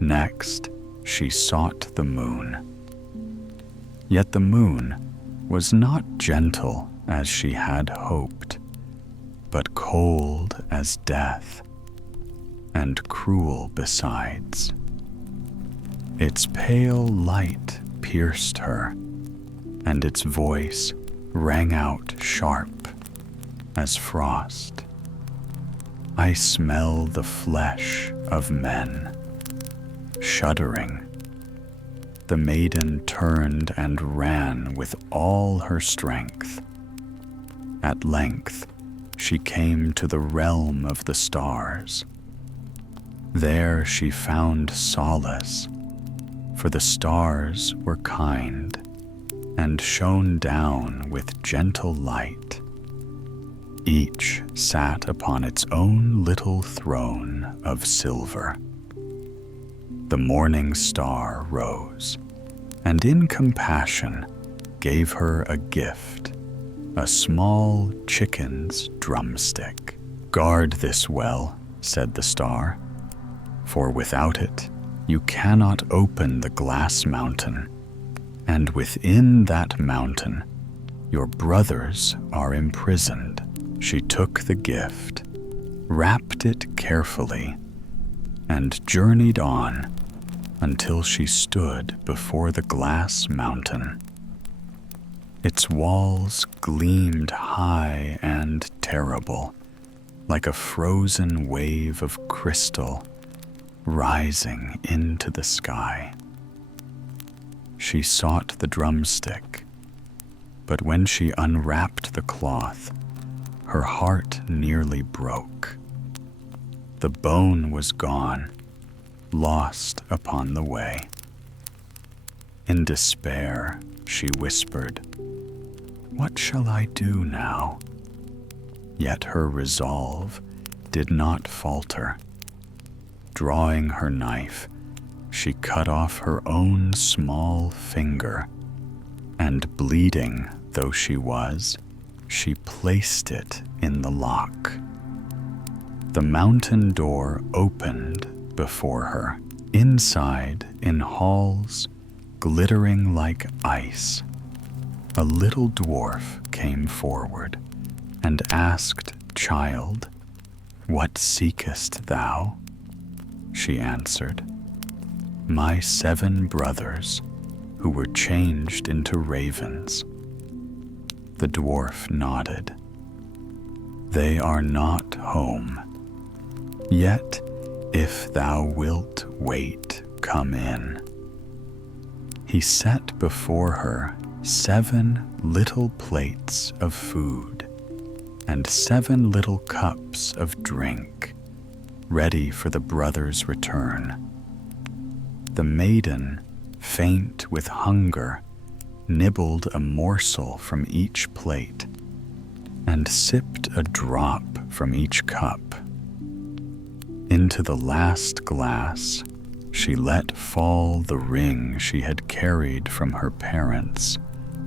Next, she sought the moon. Yet the moon was not gentle as she had hoped, but cold as death, and cruel besides. Its pale light pierced her, and its voice rang out sharp as frost. "I smell the flesh of men." Shuddering, the maiden turned and ran with all her strength. At length, she came to the realm of the stars. There she found solace, for the stars were kind and shone down with gentle light. Each sat upon its own little throne of silver. The morning star rose, and in compassion gave her a gift, a small chicken's drumstick. "Guard this well," said the star, "for without it you cannot open the glass mountain, and within that mountain your brothers are imprisoned." She took the gift, wrapped it carefully, and journeyed on until she stood before the glass mountain. Its walls gleamed high and terrible, like a frozen wave of crystal rising into the sky. She sought the drumstick, but when she unwrapped the cloth, her heart nearly broke. The bone was gone, lost upon the way. In despair, she whispered, "What shall I do now?" Yet her resolve did not falter. Drawing her knife, she cut off her own small finger, and bleeding though she was, she placed it in the lock. The mountain door opened before her. Inside, in halls glittering like ice, a little dwarf came forward and asked, "Child, what seekest thou?" She answered, "My 7 brothers, who were changed into ravens." The dwarf nodded. "They are not home. Yet, if thou wilt wait, come in." He set before her 7 little plates of food and 7 little cups of drink, ready for the brothers' return. The maiden, faint with hunger, nibbled a morsel from each plate and sipped a drop from each cup. Into the last glass, she let fall the ring she had carried from her parents,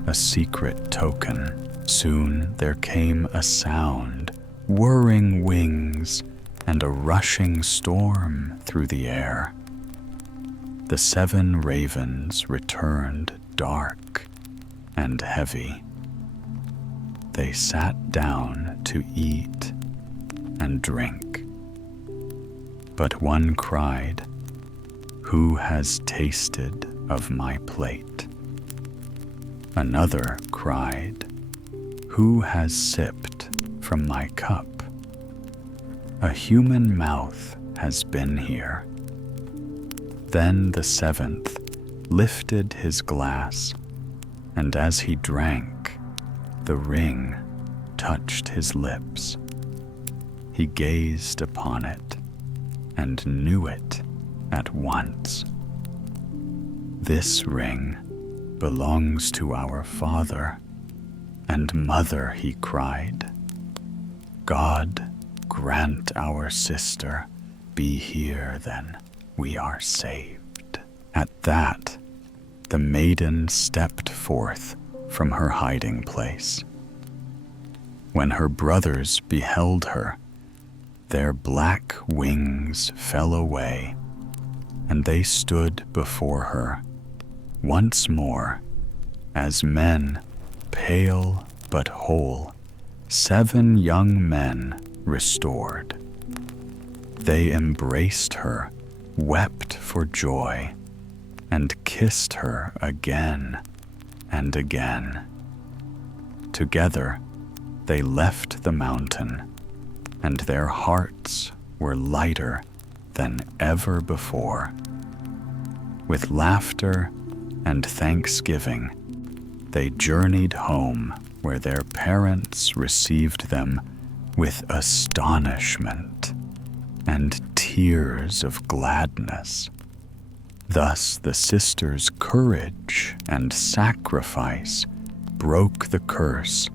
a secret token. Soon there came a sound, whirring wings, and a rushing storm through the air. The 7 ravens returned dark and heavy. They sat down to eat and drink. But one cried, "Who has tasted of my plate?" Another cried, "Who has sipped from my cup?" A human mouth has been here. Then the 7th lifted his glass, and as he drank, the ring touched his lips. He gazed upon it and knew it at once. "This ring belongs to our father and mother," he cried. "God grant our sister be here, then we are saved." At that, the maiden stepped forth from her hiding place. When her brothers beheld her, their black wings fell away, and they stood before her once more as men, pale but whole, 7 young men restored. They embraced her, wept for joy, and kissed her again and again. Together, they left the mountain, and their hearts were lighter than ever before. With laughter and thanksgiving, they journeyed home, where their parents received them with astonishment and tears of gladness. Thus the sisters' courage and sacrifice broke the curse,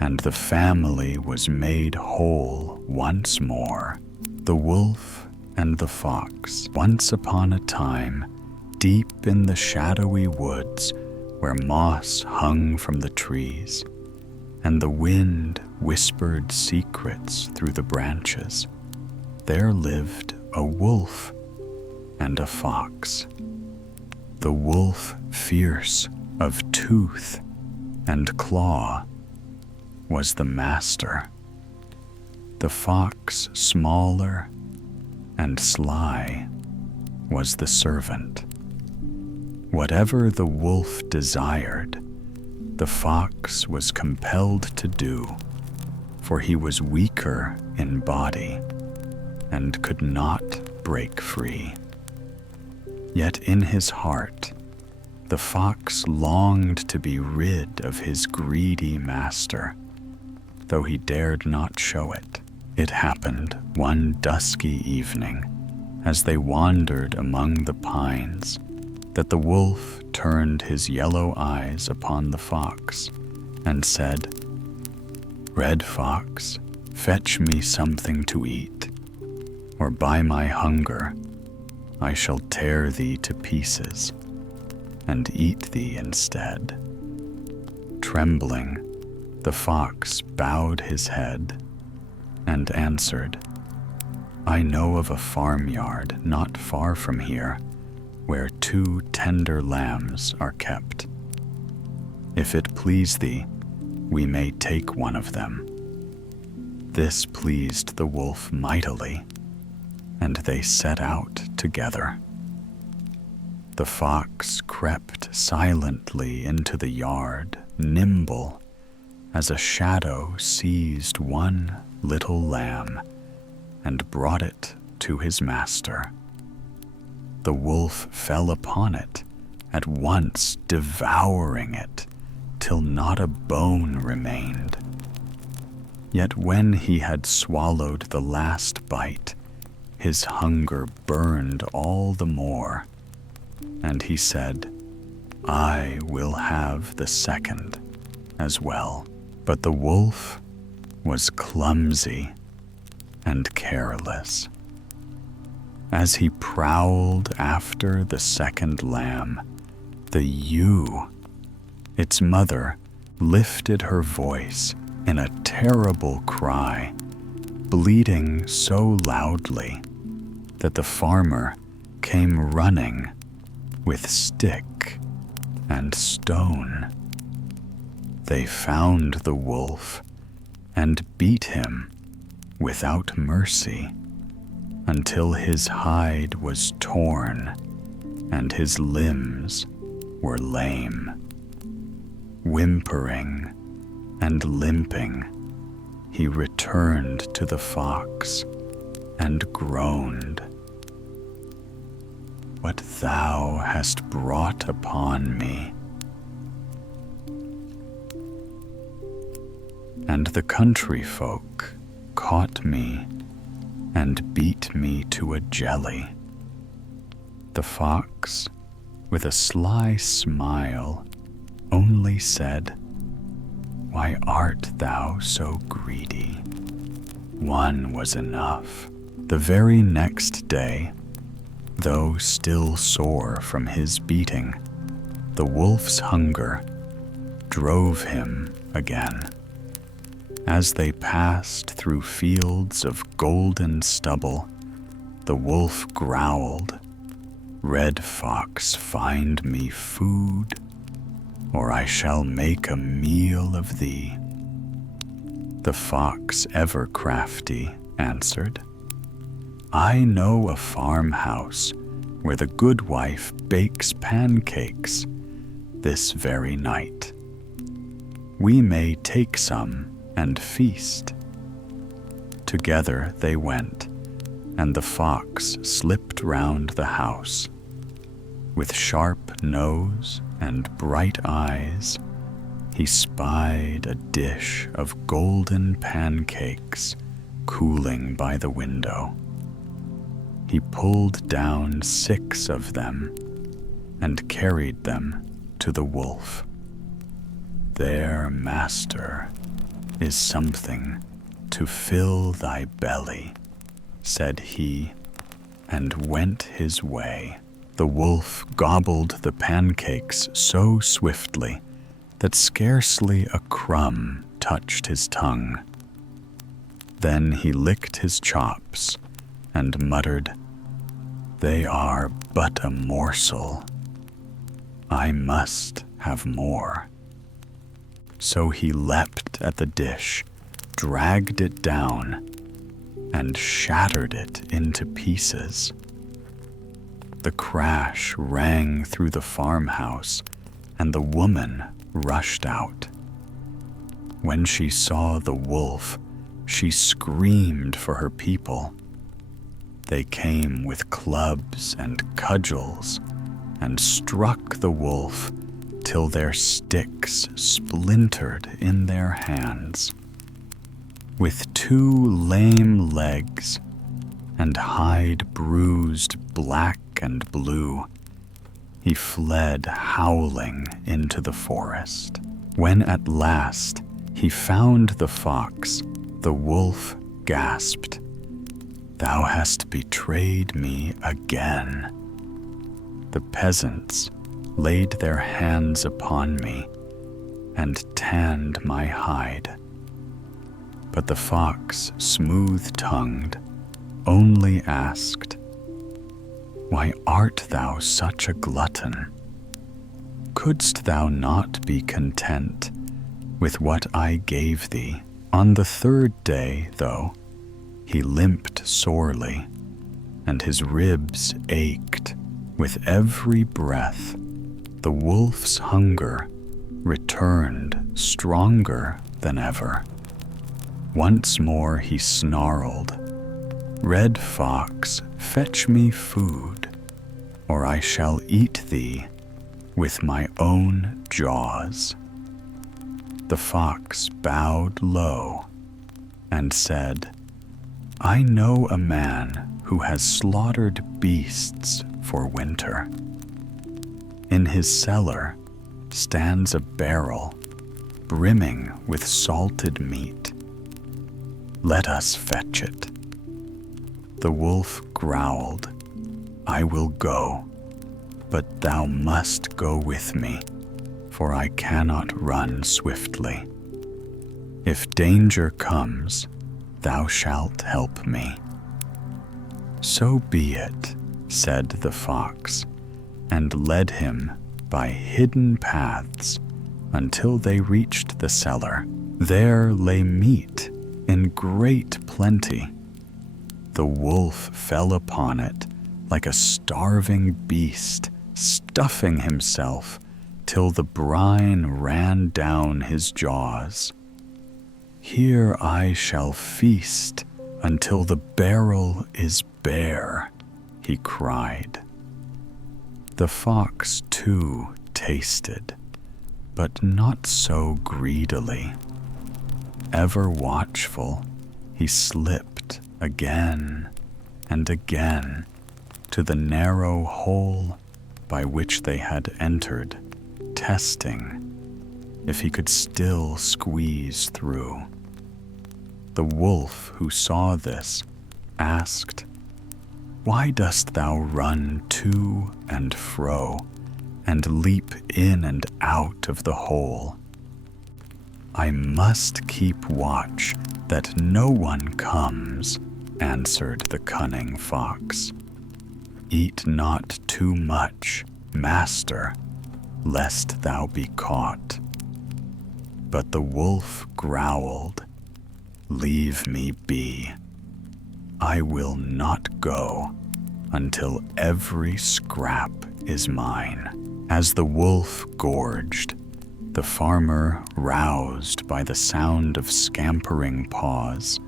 and the family was made whole once more. The wolf and the fox. Once upon a time, deep in the shadowy woods, where moss hung from the trees, and the wind whispered secrets through the branches, there lived a wolf and a fox. The wolf, fierce of tooth and claw, was the master. The fox, smaller and sly, was the servant. Whatever the wolf desired, the fox was compelled to do, for he was weaker in body and could not break free. Yet in his heart, The fox longed to be rid of his greedy master, though he dared not show it. It happened one dusky evening, as they wandered among the pines, that the wolf turned his yellow eyes upon the fox and said, "Red fox, fetch me something to eat, or by my hunger I shall tear thee to pieces and eat thee instead." Trembling, the fox bowed his head and answered, "I know of a farmyard not far from here, where 2 tender lambs are kept. If it please thee, we may take one of them." This pleased the wolf mightily, and they set out together. The fox crept silently into the yard, nimble as a shadow seized one little lamb and brought it to his master. The wolf fell upon it, at once devouring it, till not a bone remained. Yet when he had swallowed the last bite, his hunger burned all the more, and he said, "I will have the second as well." But the wolf was clumsy and careless. As he prowled after the second lamb, the ewe, its mother, lifted her voice in a terrible cry, bleating so loudly that the farmer came running with stick and stone. They found the wolf and beat him without mercy until his hide was torn and his limbs were lame. Whimpering and limping, he returned to the fox and groaned, "What thou hast brought upon me." And the country folk caught me and beat me to a jelly. The fox, with a sly smile, only said, "Why art thou so greedy? One was enough." The very next day, though still sore from his beating, the wolf's hunger drove him again. As they passed through fields of golden stubble, the wolf growled, "Red fox, find me food, or I shall make a meal of thee." The fox, ever crafty, answered, "I know a farmhouse where the good wife bakes pancakes this very night. We may take some and feast." Together they went, and the fox slipped round the house. With sharp nose and bright eyes, he spied a dish of golden pancakes cooling by the window. He pulled down 6 of them and carried them to the wolf. "There, master, is something to fill thy belly," said he, and went his way. The wolf gobbled the pancakes so swiftly that scarcely a crumb touched his tongue. Then he licked his chops and muttered, "They are but a morsel. I must have more." So he leapt at the dish, dragged it down, and shattered it into pieces. The crash rang through the farmhouse, and the woman rushed out. When she saw the wolf, she screamed for her people. They came with clubs and cudgels and struck the wolf till their sticks splintered in their hands. With 2 lame legs and hide bruised black and blue, he fled howling into the forest. When at last he found the fox, the wolf gasped, "Thou hast betrayed me again." The peasants laid their hands upon me and tanned my hide. But the fox, smooth-tongued, only asked, "Why art thou such a glutton? Couldst thou not be content with what I gave thee?" On the 3rd day, though, he limped sorely, and his ribs ached with every breath. The wolf's hunger returned stronger than ever. Once more he snarled, "Red fox, fetch me food, or I shall eat thee with my own jaws." The fox bowed low and said, "I know a man who has slaughtered beasts for winter. In his cellar stands a barrel brimming with salted meat. Let us fetch it." The wolf growled, "I will go, but thou must go with me, for I cannot run swiftly. If danger comes, thou shalt help me." "So be it," said the fox, and led him by hidden paths until they reached the cellar. There lay meat in great plenty. The wolf fell upon it like a starving beast, stuffing himself till the brine ran down his jaws. "Here I shall feast until the barrel is bare," he cried. The fox too tasted, but not so greedily. Ever watchful, he slipped again and again to the narrow hole by which they had entered, testing if he could still squeeze through. The wolf, who saw this, asked, "Why dost thou run to and fro and leap in and out of the hole?" "I must keep watch that no one comes," answered the cunning fox. "Eat not too much, master, lest thou be caught." But the wolf growled, "Leave me be. I will not go until every scrap is mine." As the wolf gorged, the farmer, roused by the sound of scampering paws,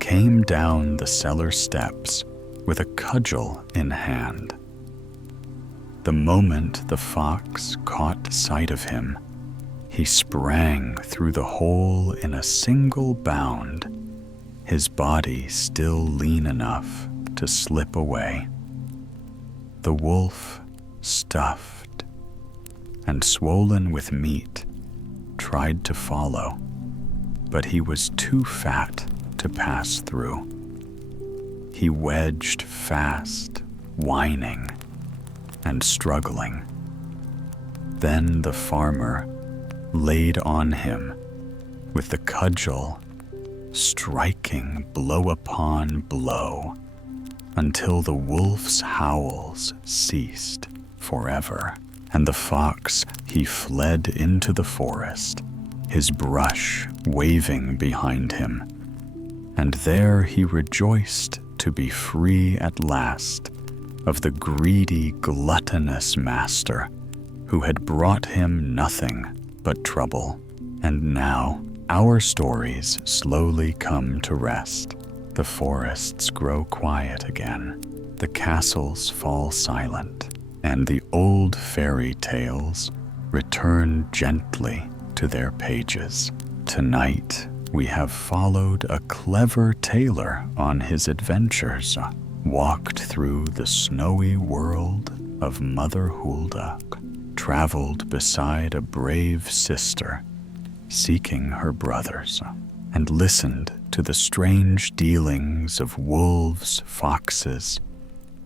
came down the cellar steps with a cudgel in hand. The moment the fox caught sight of him, he sprang through the hole in a single bound, his body still lean enough to slip away. The wolf, stuffed and swollen with meat, tried to follow, but he was too fat to pass through. He wedged fast, whining and struggling. Then the farmer laid on him with the cudgel, striking blow upon blow until the wolf's howls ceased forever. And the fox, he fled into the forest, his brush waving behind him. And there he rejoiced to be free at last of the greedy, gluttonous master who had brought him nothing but trouble. And now our stories slowly come to rest. The forests grow quiet again. The castles fall silent. and the old fairy tales return gently to their pages. Tonight, we have followed a clever tailor on his adventures, walked through the snowy world of Mother Hulda, traveled beside a brave sister seeking her brothers, and listened to the strange dealings of wolves, foxes,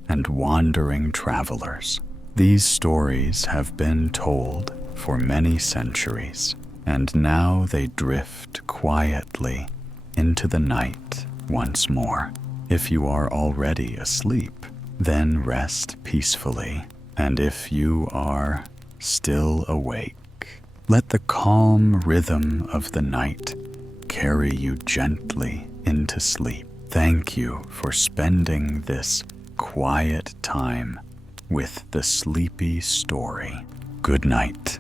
and wandering travelers. These stories have been told for many centuries, and now they drift quietly into the night once more. If you are already asleep, then rest peacefully, and if you are still awake, let the calm rhythm of the night carry you gently into sleep. Thank you for spending this quiet time with the Sleepy Story. Good night.